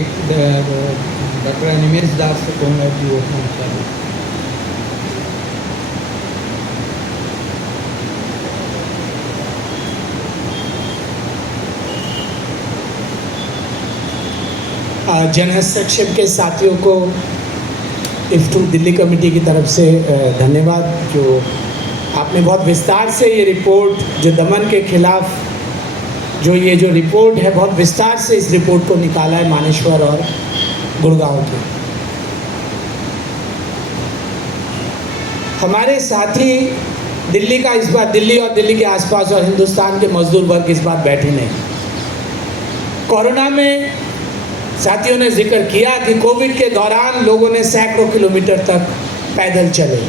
डॉक्टर निमेश दास से कहूँगा कि वो अपना विचार दें। जनहस्तक्षेप के साथियों को इफ्टू दिल्ली कमेटी की तरफ से धन्यवाद। जो आपने बहुत विस्तार से ये रिपोर्ट, जो दमन के खिलाफ ये जो रिपोर्ट है, बहुत विस्तार से इस रिपोर्ट को निकाला है मानेश्वर और गुड़गांव के। हमारे साथी दिल्ली का इस बार, दिल्ली और दिल्ली के आसपास और हिंदुस्तान के मजदूर वर्ग इस बार बैठे नहीं। कोरोना में साथियों ने जिक्र किया कि कोविड के दौरान लोगों ने सैकड़ों किलोमीटर तक पैदल चले।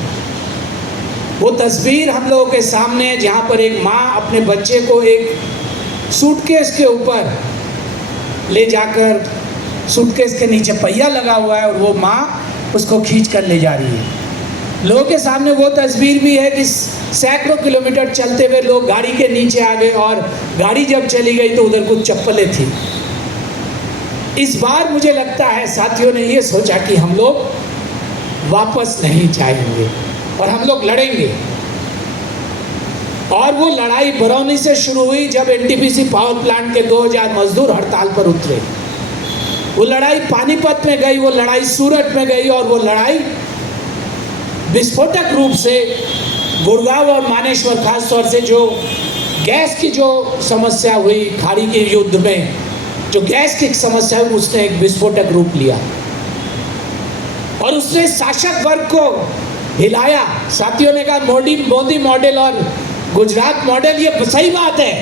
वो तस्वीर हम लोगों के सामने है जहाँ पर एक माँ अपने बच्चे को एक सूटकेस के ऊपर ले जाकर, सूटकेस के नीचे पहिया लगा हुआ है और वो माँ उसको खींच कर ले जा रही है। लोगों के सामने वो तस्वीर भी है कि सैकड़ों किलोमीटर चलते हुए लोग गाड़ी के नीचे आ गए और गाड़ी जब चली गई तो उधर कुछ चप्पलें थी। इस बार मुझे लगता है साथियों ने ये सोचा कि हम लोग वापस नहीं जाएंगे और हम लोग लड़ेंगे। और वो लड़ाई बरौनी से शुरू हुई जब एनटीपीसी पावर प्लांट के 2000 मजदूर हड़ताल पर उतरे। वो लड़ाई पानीपत में गई, वो लड़ाई सूरत में गई और वो लड़ाई विस्फोटक रूप से गुड़गांव और मानेश्वर खास तौर से जो गैस की जो समस्या हुई खाड़ी के युद्ध में, जो गैस की समस्या हुई, उसने एक विस्फोटक रूप लिया और उसने शासक वर्ग को हिलाया। साथियों ने कहा मोदी मॉडल और गुजरात मॉडल, ये सही बात है,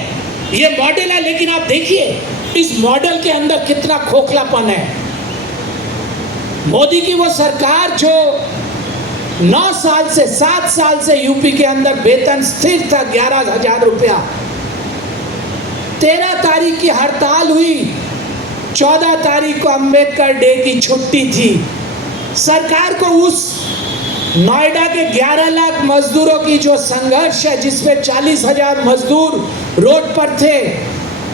ये मॉडल है, लेकिन आप देखिए इस मॉडल के अंदर कितना खोखलापन है। मोदी की वो सरकार जो 9 साल से 7 साल से यूपी के अंदर वेतन स्थिर था 11,000 रुपया, 13 तारीख की हड़ताल हुई, 14 तारीख को अंबेडकर डे की छुट्टी थी। सरकार को उस नोएडा के 11 लाख मजदूरों की जो संघर्ष है, जिसमें 40,000 मजदूर रोड पर थे,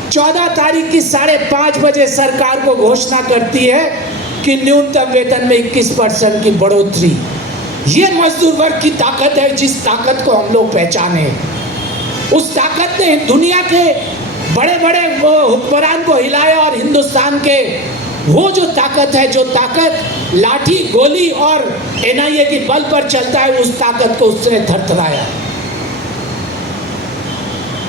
14 तारीख की 5:30 बजे सरकार को घोषणा करती है कि न्यूनतम वेतन में 21% की बढ़ोतरी। ये मजदूर वर्ग की ताकत है, जिस ताकत को हम लोग पहचाने। उस ताकत ने दुनिया के बड़े बड़े हुक्मरान को हिलाया और हिंदुस्तान के वो जो ताकत है, जो ताकत लाठी गोली और NIA की बल पर चलता है, उस ताकत को उसने थरथराया।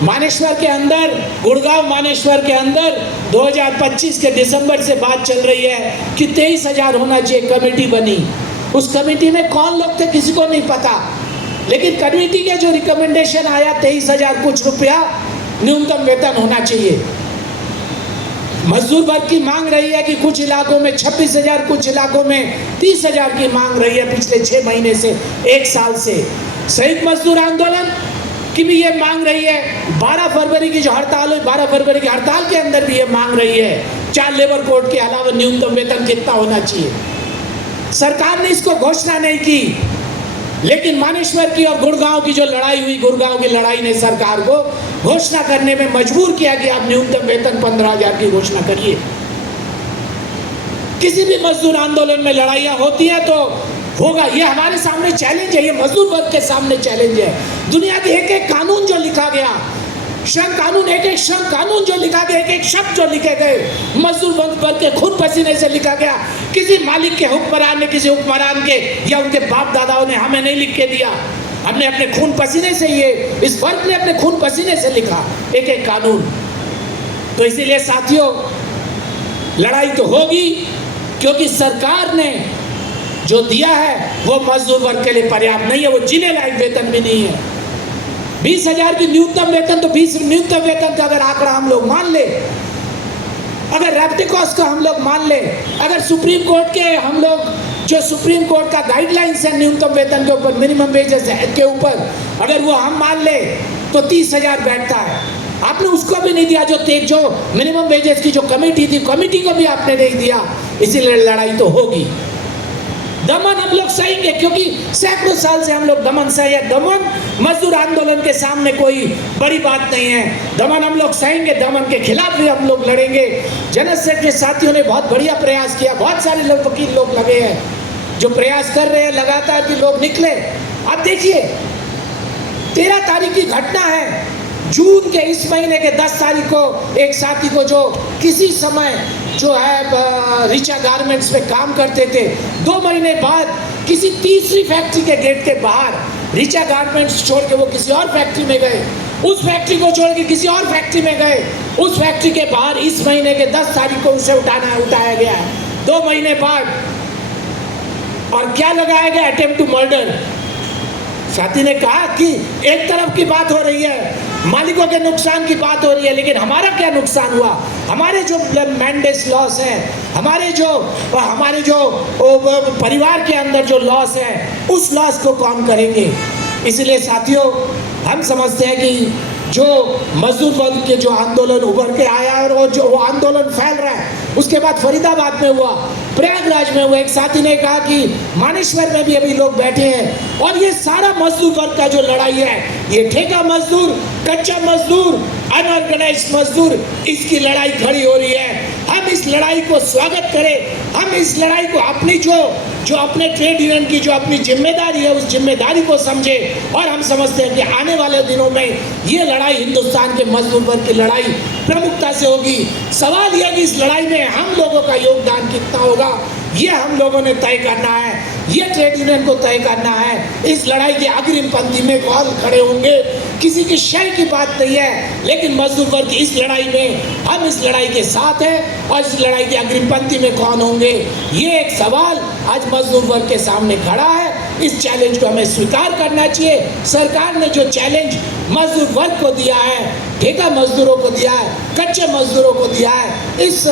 मानेश्वर के अंदर, गुड़गांव मानेश्वर के अंदर 2025 के दिसंबर से बात चल रही है कि 23,000 होना चाहिए। कमेटी बनी, उस कमेटी में कौन लोग थे किसी को नहीं पता, लेकिन कमेटी के जो रिकमेंडेशन आया 23,000 कुछ रुपया न्यूनतम वेतन होना चाहिए। मजदूर वर्ग की मांग रही है कि कुछ इलाकों में 26,000, कुछ इलाकों में 30,000 की मांग रही है पिछले 6 महीने से, 1 साल से। संयुक्त मजदूर आंदोलन की भी ये मांग रही है। 12 फरवरी की जो हड़ताल हुई, 12 फरवरी की हड़ताल के अंदर भी ये मांग रही है 4 लेबर कोड के अलावा न्यूनतम वेतन कितना होना चाहिए। सरकार ने इसको घोषणा नहीं की, लेकिन मानेश्वर की और गुड़गांव की जो लड़ाई हुई, गुड़गांव की लड़ाई ने सरकार को घोषणा करने में मजबूर किया कि आप न्यूनतम वेतन 15,000 की घोषणा करिए। किसी भी मजदूर आंदोलन में लड़ाइयाँ होती है तो होगा, ये हमारे सामने चैलेंज है, ये मजदूर वर्ग के सामने चैलेंज है। दुनिया के एक एक कानून जो लिखा गया, श्रम कानून, एक एक श्रम कानून जो लिखा गया, एक एक शब्द जो लिखे गए, मजदूर वर्ग के खून पसीने से लिखा गया। किसी मालिक के हुक्मरान ने, किसी हुक्मरान के या उनके बाप दादाओं ने हमें नहीं लिख के दिया, हमने अपने खून पसीने से, ये इस वर्ग ने अपने खून पसीने से लिखा एक एक कानून। तो इसीलिए साथियों, लड़ाई तो होगी, क्योंकि सरकार ने जो दिया है वो मजदूर वर्ग के लिए पर्याप्त नहीं है, वो जीने लायक वेतन भी नहीं है। 20,000 की न्यूनतम वेतन, तो 20 न्यूनतम वेतन का अगर आंकड़ा हम लोग मान ले, अगर रेप्टिकॉस का हम लोग मान ले, अगर सुप्रीम कोर्ट के हम लोग जो सुप्रीम कोर्ट का गाइडलाइंस है न्यूनतम वेतन के ऊपर, मिनिमम वेजेस के ऊपर, अगर वो हम मान ले तो 30,000 बैठता है। आपने उसको भी नहीं दिया, जो मिनिमम वेजेस की जो कमेटी थी, कमेटी को भी आपने नहीं दिया। इसीलिए लड़ाई तो होगी। दमन हम लोग सहेंगे, क्योंकि सैकड़ों साल से हम लोग दमन सहे। दमन मजदूर आंदोलन के सामने कोई बड़ी बात नहीं है। दमन हम लोग सहेंगे, दमन के खिलाफ भी हम लोग लड़ेंगे। जनसेट के साथियों ने बहुत बढ़िया प्रयास किया, बहुत सारे लोग, वकील लोग लगे हैं जो प्रयास कर रहे हैं लगातार कि लोग निकले। अब देखिए 13 तारीख की घटना है, जून के इस महीने के 10 तारीख को एक साथी को जो किसी समय जो है रिचा गारमेंट्स में काम करते थे, 2 महीने बाद किसी तीसरी फैक्ट्री के गेट के बाहर रिचा गारमेंट्स छोड़ के वो किसी और फैक्ट्री में गए, उस फैक्ट्री को छोड़ के किसी और फैक्ट्री में गए, उस फैक्ट्री के बाहर इस महीने के 10 तारीख को उसे उठाया गया है 2 महीने बाद। और क्या लगाया गया? Attempt to murder. साथी ने कहा कि एक तरफ की बात हो रही है, मालिकों के नुकसान की बात हो रही है, लेकिन हमारा क्या नुकसान हुआ? हमारे जो मैंडेस लॉस है, हमारे जो परिवार के अंदर जो लॉस है, उस लॉस को कौन करेंगे? इसलिए साथियों, हम समझते हैं कि जो मजदूर वर्ग के जो आंदोलन उभर के आया और वो आंदोलन फैल रहा है, उसके बाद फरीदाबाद में हुआ, प्रयागराज में हुआ। एक साथी ने कहा कि मानेश्वर में भी अभी लोग बैठे हैं। और ये सारा मजदूर वर्ग का जो लड़ाई है, ये ठेका मजदूर, कच्चा मजदूर, अनऑर्गेनाइज्ड मजदूर, इसकी लड़ाई खड़ी हो रही है। हम इस लड़ाई को स्वागत करें, हम इस लड़ाई को अपनी जो अपने ट्रेड यूनियन की जो अपनी जिम्मेदारी है, उस जिम्मेदारी को समझें। और हम समझते हैं कि आने वाले दिनों में ये लड़ाई, हिंदुस्तान के मजदूर वर्ग की लड़ाई प्रमुखता से होगी। सवाल यह कि इस लड़ाई में हम लोगों का योगदान कितना होगा, ये हम लोगों ने तय करना है, ये ट्रेड यूनियन को तय करना है। इस लड़ाई की अग्रिम पंक्ति में कौन खड़े होंगे, किसी की शय की बात नहीं है, लेकिन मजदूर वर्ग की इस लड़ाई में हम इस लड़ाई के साथ हैं और इस लड़ाई की अग्रिम पंक्ति में कौन होंगे, ये एक सवाल आज मजदूर वर्ग के सामने खड़ा है। इस चैलेंज को हमें स्वीकार करना चाहिए। सरकार ने जो चैलेंज मजदूर वर्ग को दिया है, ठेका मजदूरों को दिया है, कच्चे मजदूरों को दिया है, इस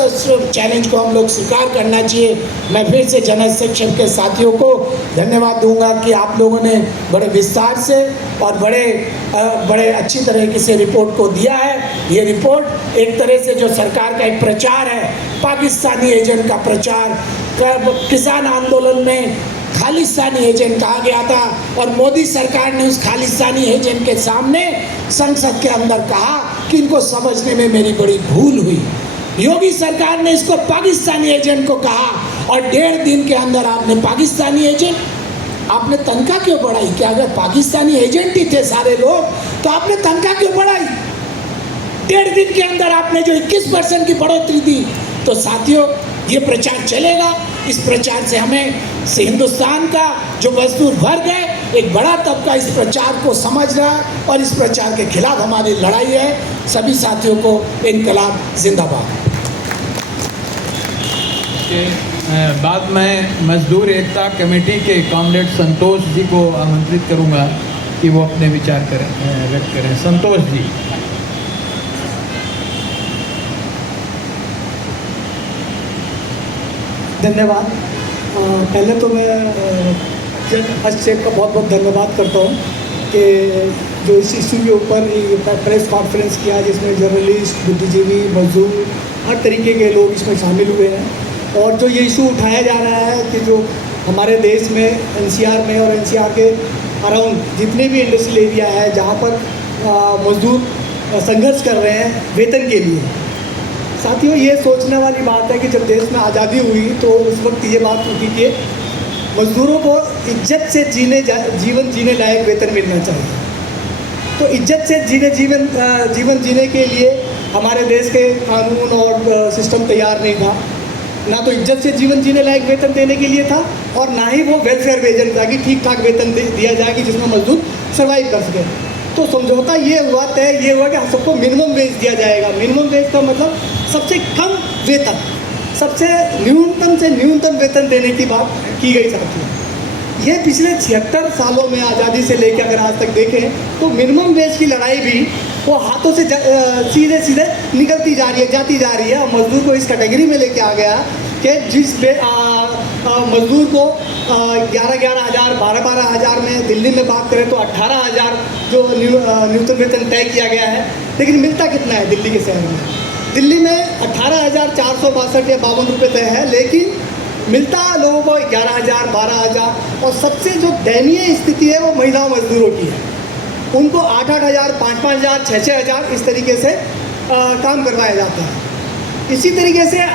चैलेंज को हम लोग स्वीकार करना चाहिए। मैं फिर से जनरल सेक्शन के साथियों को धन्यवाद दूंगा कि आप लोगों ने बड़े विस्तार से और बड़े अच्छी तरीके से रिपोर्ट को दिया है। ये रिपोर्ट एक तरह से जो सरकार का एक प्रचार है, पाकिस्तानी एजेंट का प्रचार, किसान आंदोलन में खालिस्तानी एजेंट कहा गया था और मोदी सरकार ने उस खालिस्तानी एजेंट के सामने संसद के अंदर कहा कि इनको समझने में मेरी बड़ी भूल हुई। योगी सरकार ने इसको पाकिस्तानी एजेंट को कहा और 1.5 दिन के अंदर आपने पाकिस्तानी एजेंट, आपने तनख्वाह क्यों बढ़ाई? क्या अगर पाकिस्तानी एजेंट ही थे सारे लोग तो आपने तनख्वाह क्यों बढ़ाई? 1.5 दिन के अंदर आपने जो 21% की बढ़ोतरी दी। तो साथियों, ये प्रचार चलेगा। इस प्रचार से हमें हिंदुस्तान का जो मजदूर वर्ग है, एक बड़ा तबका इस प्रचार को समझ रहा है और इस प्रचार के खिलाफ हमारी लड़ाई है। सभी साथियों को इनकलाब जिंदाबाद। बाद में मजदूर एकता कमेटी के कॉमरेड संतोष जी को आमंत्रित करूंगा कि वो अपने विचार व्यक्त करें। संतोष जी। धन्यवाद। पहले तो मैं हस्तक्षेप का बहुत बहुत धन्यवाद करता हूँ कि जो इस इशू के ऊपर प्रेस कॉन्फ्रेंस किया, जिसमें जर्नलिस्ट, बुद्धिजीवी, मजदूर, हर तरीके के लोग इसमें शामिल हुए हैं। और जो ये इशू उठाया जा रहा है कि जो हमारे देश में एनसीआर में और एनसीआर के अराउंड जितने भी इंडस्ट्रियल एरिया है जहाँ पर मजदूर संघर्ष कर रहे हैं वेतन के लिए। साथियों, ये सोचने वाली बात है कि जब देश में आज़ादी हुई तो उस वक्त ये बात उठी कि मजदूरों को इज्जत से जीवन जीने लायक वेतन मिलना चाहिए। तो इज्जत से जीवन जीने के लिए हमारे देश के कानून और सिस्टम तैयार नहीं था। ना तो इज्जत से जीवन जीने लायक वेतन देने के लिए था और ना ही वो वेलफेयर वेजन था कि ठीक ठाक वेतन दिया जाए कि जिसमें मजदूर सर्वाइव कर सके। तो समझौता ये हुआ, तय ये हुआ कि सबको मिनिमम वेज दिया जाएगा। मिनिमम वेज का मतलब सबसे कम वेतन, सबसे न्यूनतम से न्यूनतम वेतन देने की बात की गई साथी। ये पिछले 76 सालों में आज़ादी से लेकर अगर आज तक देखें तो मिनिमम वेज की लड़ाई भी वो हाथों से सीधे सीधे निकलती जा रही है, जाती जा रही है। और मजदूर को इस कैटेगरी में लेके आ गया कि जिस मजदूर को 11-11 हज़ार, 12-12 हज़ार में, दिल्ली में बात करें तो 18 हज़ार जो न्यूनतम वेतन तय किया गया है। लेकिन मिलता कितना है दिल्ली के शहर में? दिल्ली में 18,462 या 52 रुपये तय है, लेकिन मिलता लोगों को 11,000, 12,000। और सबसे जो दयनीय स्थिति है वो महिलाओं मजदूरों की है। उनको 8-8 हज़ार, 5-5 हज़ार, 6-6 हज़ार इस तरीके से काम करवाया जाता है। इसी तरीके से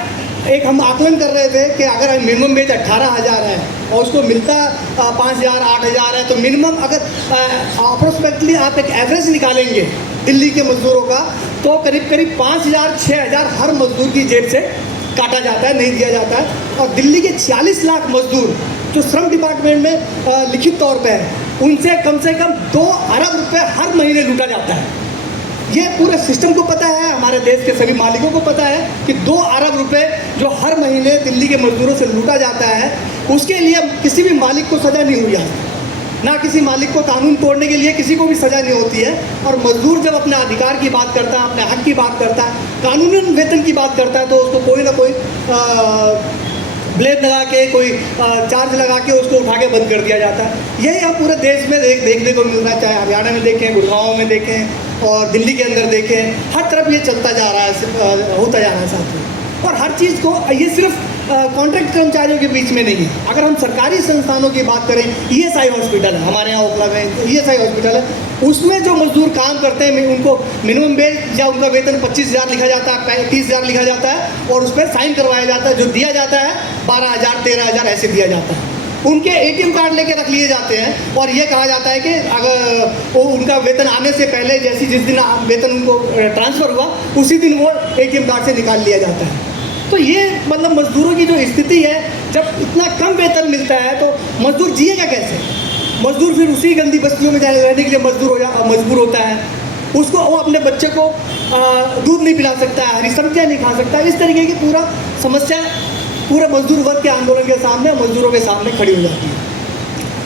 एक हम आकलन कर रहे थे कि अगर मिनिमम वेज 18,000 है और उसको मिलता 5,000, 8,000 है, तो मिनिमम अगर अप्रोक्सीमेटली आप एक एवरेज निकालेंगे दिल्ली के मजदूरों का तो करीब करीब 5,000, 6,000 हर मजदूर की जेब से काटा जाता है, नहीं दिया जाता है। और दिल्ली के 46 लाख मजदूर जो श्रम डिपार्टमेंट में लिखित तौर पर है, उनसे कम 2 अरब रुपये हर महीने लूटा जाता है। ये पूरे सिस्टम को पता है, हमारे देश के सभी मालिकों को पता है कि 2 अरब रुपए जो हर महीने दिल्ली के मजदूरों से लूटा जाता है, उसके लिए किसी भी मालिक को सज़ा नहीं हुई है। ना किसी मालिक को कानून तोड़ने के लिए किसी को भी सज़ा नहीं होती है। और मजदूर जब अपने अधिकार की बात करता है, अपने हक की बात करता है, कानूनी वेतन की बात करता है, तो उसको कोई ना कोई ब्लेड लगा के, कोई चार्ज लगा के उसको उठा के बंद कर दिया जाता है। यही हम पूरे देश में देखने को मिल रहा है, चाहे हरियाणा में देखें, गुड़गांव में देखें और दिल्ली के अंदर देखें, हर तरफ ये चलता जा रहा है, होता जा रहा है साथियों। और हर चीज़ को ये सिर्फ कॉन्ट्रैक्ट कर्मचारियों के बीच में नहीं है। अगर हम सरकारी संस्थानों की बात करें, ESI हॉस्पिटल है हमारे यहाँ ओखला में, ESI हॉस्पिटल है, उसमें जो मजदूर काम करते हैं उनको मिनिमम वेज या उनका वेतन 25,000 लिखा जाता है, 30,000 लिखा जाता है और उस पर साइन करवाया जाता है। जो दिया जाता है 12,000, 13,000 ऐसे दिया जाता है। उनके ATM कार्ड लेके रख लिए जाते हैं और ये कहा जाता है कि अगर वो उनका वेतन आने से पहले, जिस दिन वेतन उनको ट्रांसफ़र हुआ, उसी दिन वो ATM कार्ड से निकाल लिया जाता है। तो ये मतलब मजदूरों की जो स्थिति है, जब इतना कम वेतन मिलता है तो मजदूर जिएगा कैसे? मजदूर फिर उसी गंदी बस्तियों में जाने रहने के लिए मजबूर होता है। उसको वो अपने बच्चे को दूध नहीं पिला सकता है, हरी सब्जियाँ नहीं खा सकता है। इस तरीके की पूरा समस्या पूरे मजदूर वर्ग के आंदोलन के सामने, मजदूरों के सामने खड़ी हो जाती है।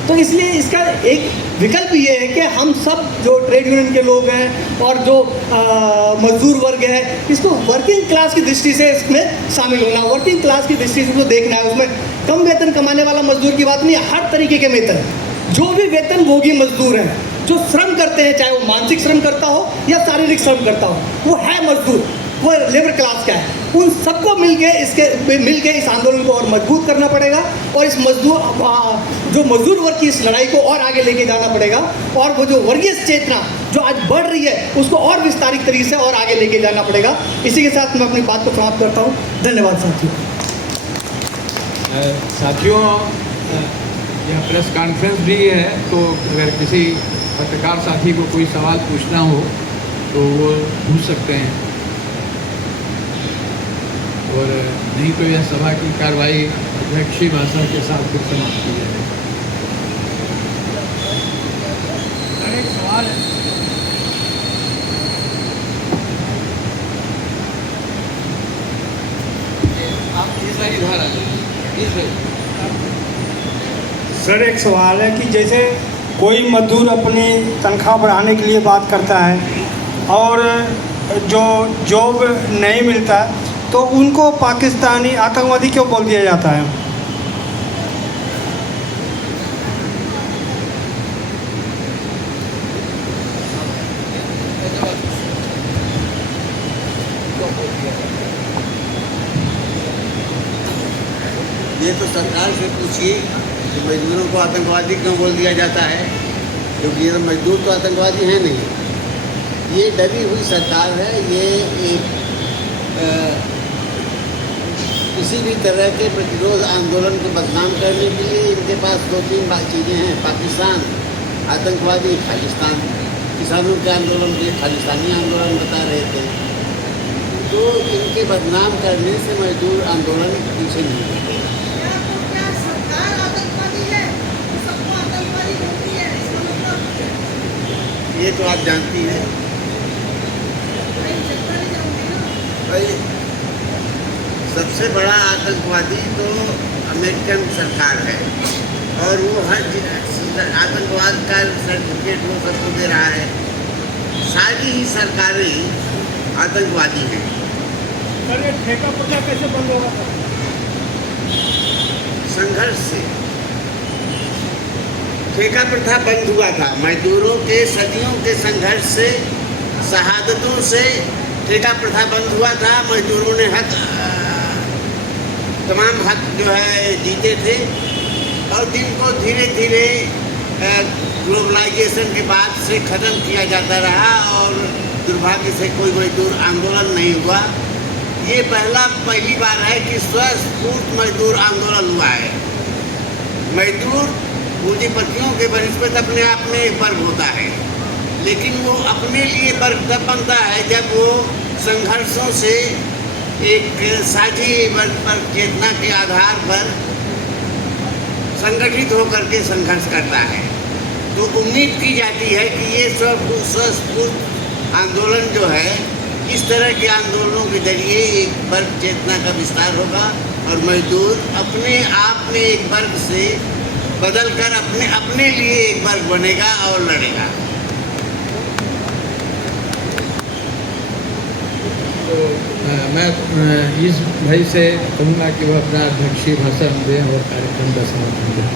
तो इसलिए इसका एक विकल्प ये है कि हम सब जो ट्रेड यूनियन के लोग हैं और जो मजदूर वर्ग है, इसको वर्किंग क्लास की दृष्टि से इसमें शामिल होना, वर्किंग क्लास की दृष्टि से उसको देखना है। उसमें कम वेतन कमाने वाला मजदूर की बात नहीं है, हर तरीके के वेतन, जो भी वेतन भोगी मजदूर हैं, जो श्रम करते हैं, चाहे वो मानसिक श्रम करता हो या शारीरिक श्रम करता हो, वो है मजदूर, वो लेबर क्लास का है। उन सबको मिलके इस आंदोलन को और मजबूत करना पड़ेगा और इस जो मजदूर वर्ग की इस लड़ाई को और आगे लेके जाना पड़ेगा। और वो जो वर्गीय चेतना जो आज बढ़ रही है, उसको और विस्तारित तरीके से और आगे लेके जाना पड़ेगा। इसी के साथ मैं अपनी बात को समाप्त करता हूँ। धन्यवाद साथियों। साथियों, यह प्रेस कॉन्फ्रेंस भी है, तो अगर किसी पत्रकार साथी को कोई सवाल पूछना हो तो वो पूछ सकते हैं, और नहीं तो यह सभा की कार्रवाई अध्यक्षीय भाषण के साथ फिर समाप्त की जाएगी। सर, एक सवाल है। आप इस बार इधर आ जाइए। सर, एक सवाल है कि जैसे कोई मजदूर अपनी तनख्वाह बढ़ाने के लिए बात करता है और जो जॉब नहीं मिलता तो उनको पाकिस्तानी आतंकवादी क्यों बोल दिया जाता है? ये तो सरकार से पूछिए कि मजदूरों को आतंकवादी क्यों बोल दिया जाता है, क्योंकि ये मजदूर तो आतंकवादी हैं नहीं। ये डरी हुई सरकार है। ये एक किसी भी तरह के प्रतिरोध आंदोलन को बदनाम करने के लिए इनके पास 2-3 चीज़ें हैं। पाकिस्तान आतंकवादी, खालिस्तान किसानों के आंदोलन के खालिस्तानी आंदोलन बता रहे थे। तो इनके बदनाम करने से मजदूर आंदोलन पीछे नहीं हटे। ये तो आप जानती हैं भाई। सबसे बड़ा आतंकवादी तो अमेरिकन सरकार है, और वो हर आतंकवाद का सर्टिफिकेट वो सबको दे रहा है। सारी ही सरकारें आतंकवादी हैं। सर, ये ठेका प्रथा कैसे बंद होगा? संघर्ष से ठेका प्रथा बंद हुआ था। मजदूरों के सदियों के संघर्ष से, शहादतों से ठेका प्रथा बंद हुआ था। मजदूरों ने तमाम हक जो है जीते थे, और जिनको धीरे धीरे ग्लोबलाइजेशन के बाद से ख़त्म किया जाता रहा, और दुर्भाग्य से कोई मजदूर आंदोलन नहीं हुआ। ये पहली बार है कि स्वस्फूर्त मजदूर आंदोलन हुआ है। मजदूर पूंजीपतियों के बनिस्बत अपने आप में एक वर्ग होता है, लेकिन वो अपने लिए वर्ग तब बनता है जब वो संघर्षों से एक साझी वर्ग पर चेतना के आधार पर संगठित होकर के संघर्ष करता है। तो उम्मीद की जाती है कि ये स्वस्फूर्त आंदोलन जो है, इस तरह के आंदोलनों के जरिए एक वर्ग चेतना का विस्तार होगा, और मजदूर अपने आप में एक वर्ग से बदलकर अपने लिए एक वर्ग बनेगा और लड़ेगा। तो मैं इस भाई से कहूँगा कि वह अपना अध्यक्षीय भाषण दें और कार्यक्रम का समापन करें।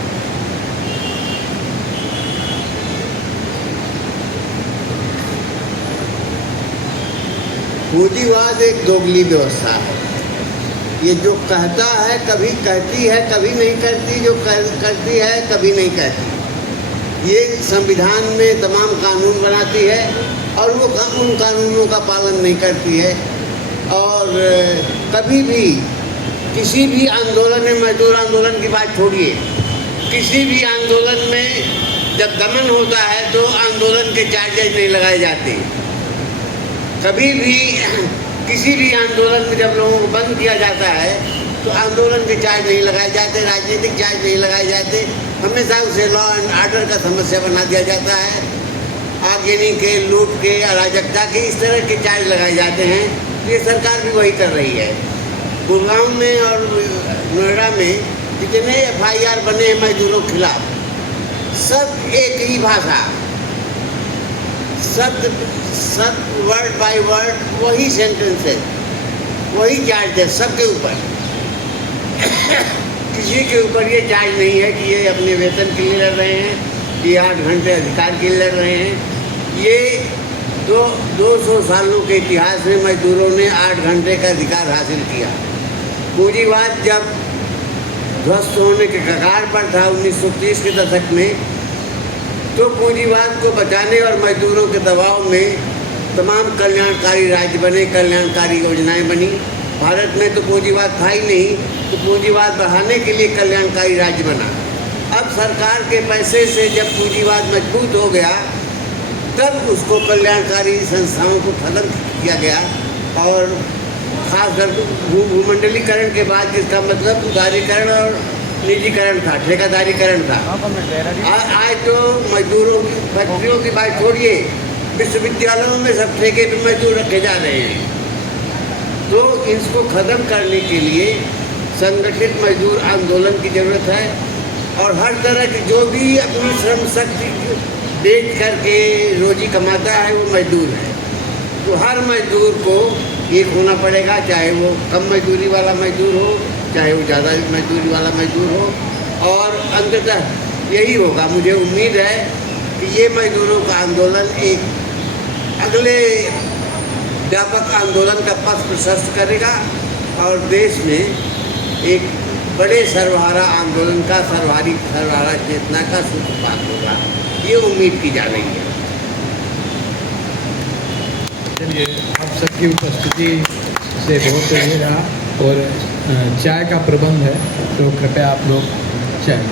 पूंजीवाद एक दोगली व्यवस्था है। ये जो कहता है कभी कहती है, कभी नहीं करती, जो करती है कभी नहीं कहती। ये संविधान में तमाम कानून बनाती है और वो उन कानूनों का पालन नहीं करती है। और कभी भी किसी भी आंदोलन में, मजदूर आंदोलन की बात छोड़िए, किसी भी आंदोलन में जब दमन होता है तो आंदोलन के चार्जेज नहीं लगाए जाते। कभी भी किसी भी आंदोलन में जब लोगों को बंद किया जाता है तो आंदोलन के चार्ज नहीं लगाए जाते, राजनीतिक चार्ज नहीं लगाए जाते, हमेशा उसे लॉ एंड ऑर्डर का समस्या बना दिया जाता है। आगजनी के, लूट के, अराजकता के, इस तरह के चार्ज लगाए जाते हैं। ये सरकार भी वही कर रही है। गुड़गांव में और नोएडा में जितने FIR बने हैं मजदूरों के खिलाफ, सब एक ही भाषा, सब वर्ड बाय वर्ड वही सेंटेंस है, वही चार्ज है सबके ऊपर। किसी के ऊपर ये चार्ज नहीं है कि ये अपने वेतन के लिए लड़ रहे हैं, ये 8 घंटे अधिकार के लिए लड़ रहे हैं। ये 200 सालों के इतिहास में मजदूरों ने 8 घंटे का अधिकार हासिल किया। पूंजीवाद जब ध्वस्त होने के कगार पर था 1930 के दशक में, तो पूंजीवाद को बचाने और मजदूरों के दबाव में तमाम कल्याणकारी राज्य बने, कल्याणकारी योजनाएं बनी। भारत में तो पूंजीवाद था ही नहीं, तो पूंजीवाद बढ़ाने के लिए कल्याणकारी राज्य बना। अब सरकार के पैसे से जब पूंजीवाद मजबूत हो गया, तब उसको कल्याणकारी संस्थाओं को खत्म किया गया। और खासकर भूमंडलीकरण के बाद, जिसका मतलब उदारीकरण और निजीकरण था, ठेकेदारीकरण था। आज तो मजदूरों की फैक्ट्रियों की बात छोड़िए, विश्वविद्यालयों में सब ठेके पे मजदूर रखे जा रहे हैं। तो इसको ख़त्म करने के लिए संगठित मजदूर आंदोलन की ज़रूरत है। और हर तरह की जो भी अपनी श्रम शक्ति बेच करके रोजी कमाता है वो मजदूर है। तो हर मजदूर को एक होना पड़ेगा, चाहे वो कम मजदूरी वाला मजदूर हो, चाहे वो ज़्यादा मजदूरी वाला मजदूर हो। और अंततः यही होगा, मुझे उम्मीद है कि ये मजदूरों का आंदोलन एक अगले व्यापक आंदोलन का पथ प्रशस्त करेगा और देश में एक बड़े सर्वहारा आंदोलन का, सर्वहारा चेतना का सूत्रपात होगा, ये उम्मीद की जा रही है। चलिए, आप सबकी उपस्थिति से बहुत ये रहा और चाय का प्रबंध है, तो कृपया आप लोग चाय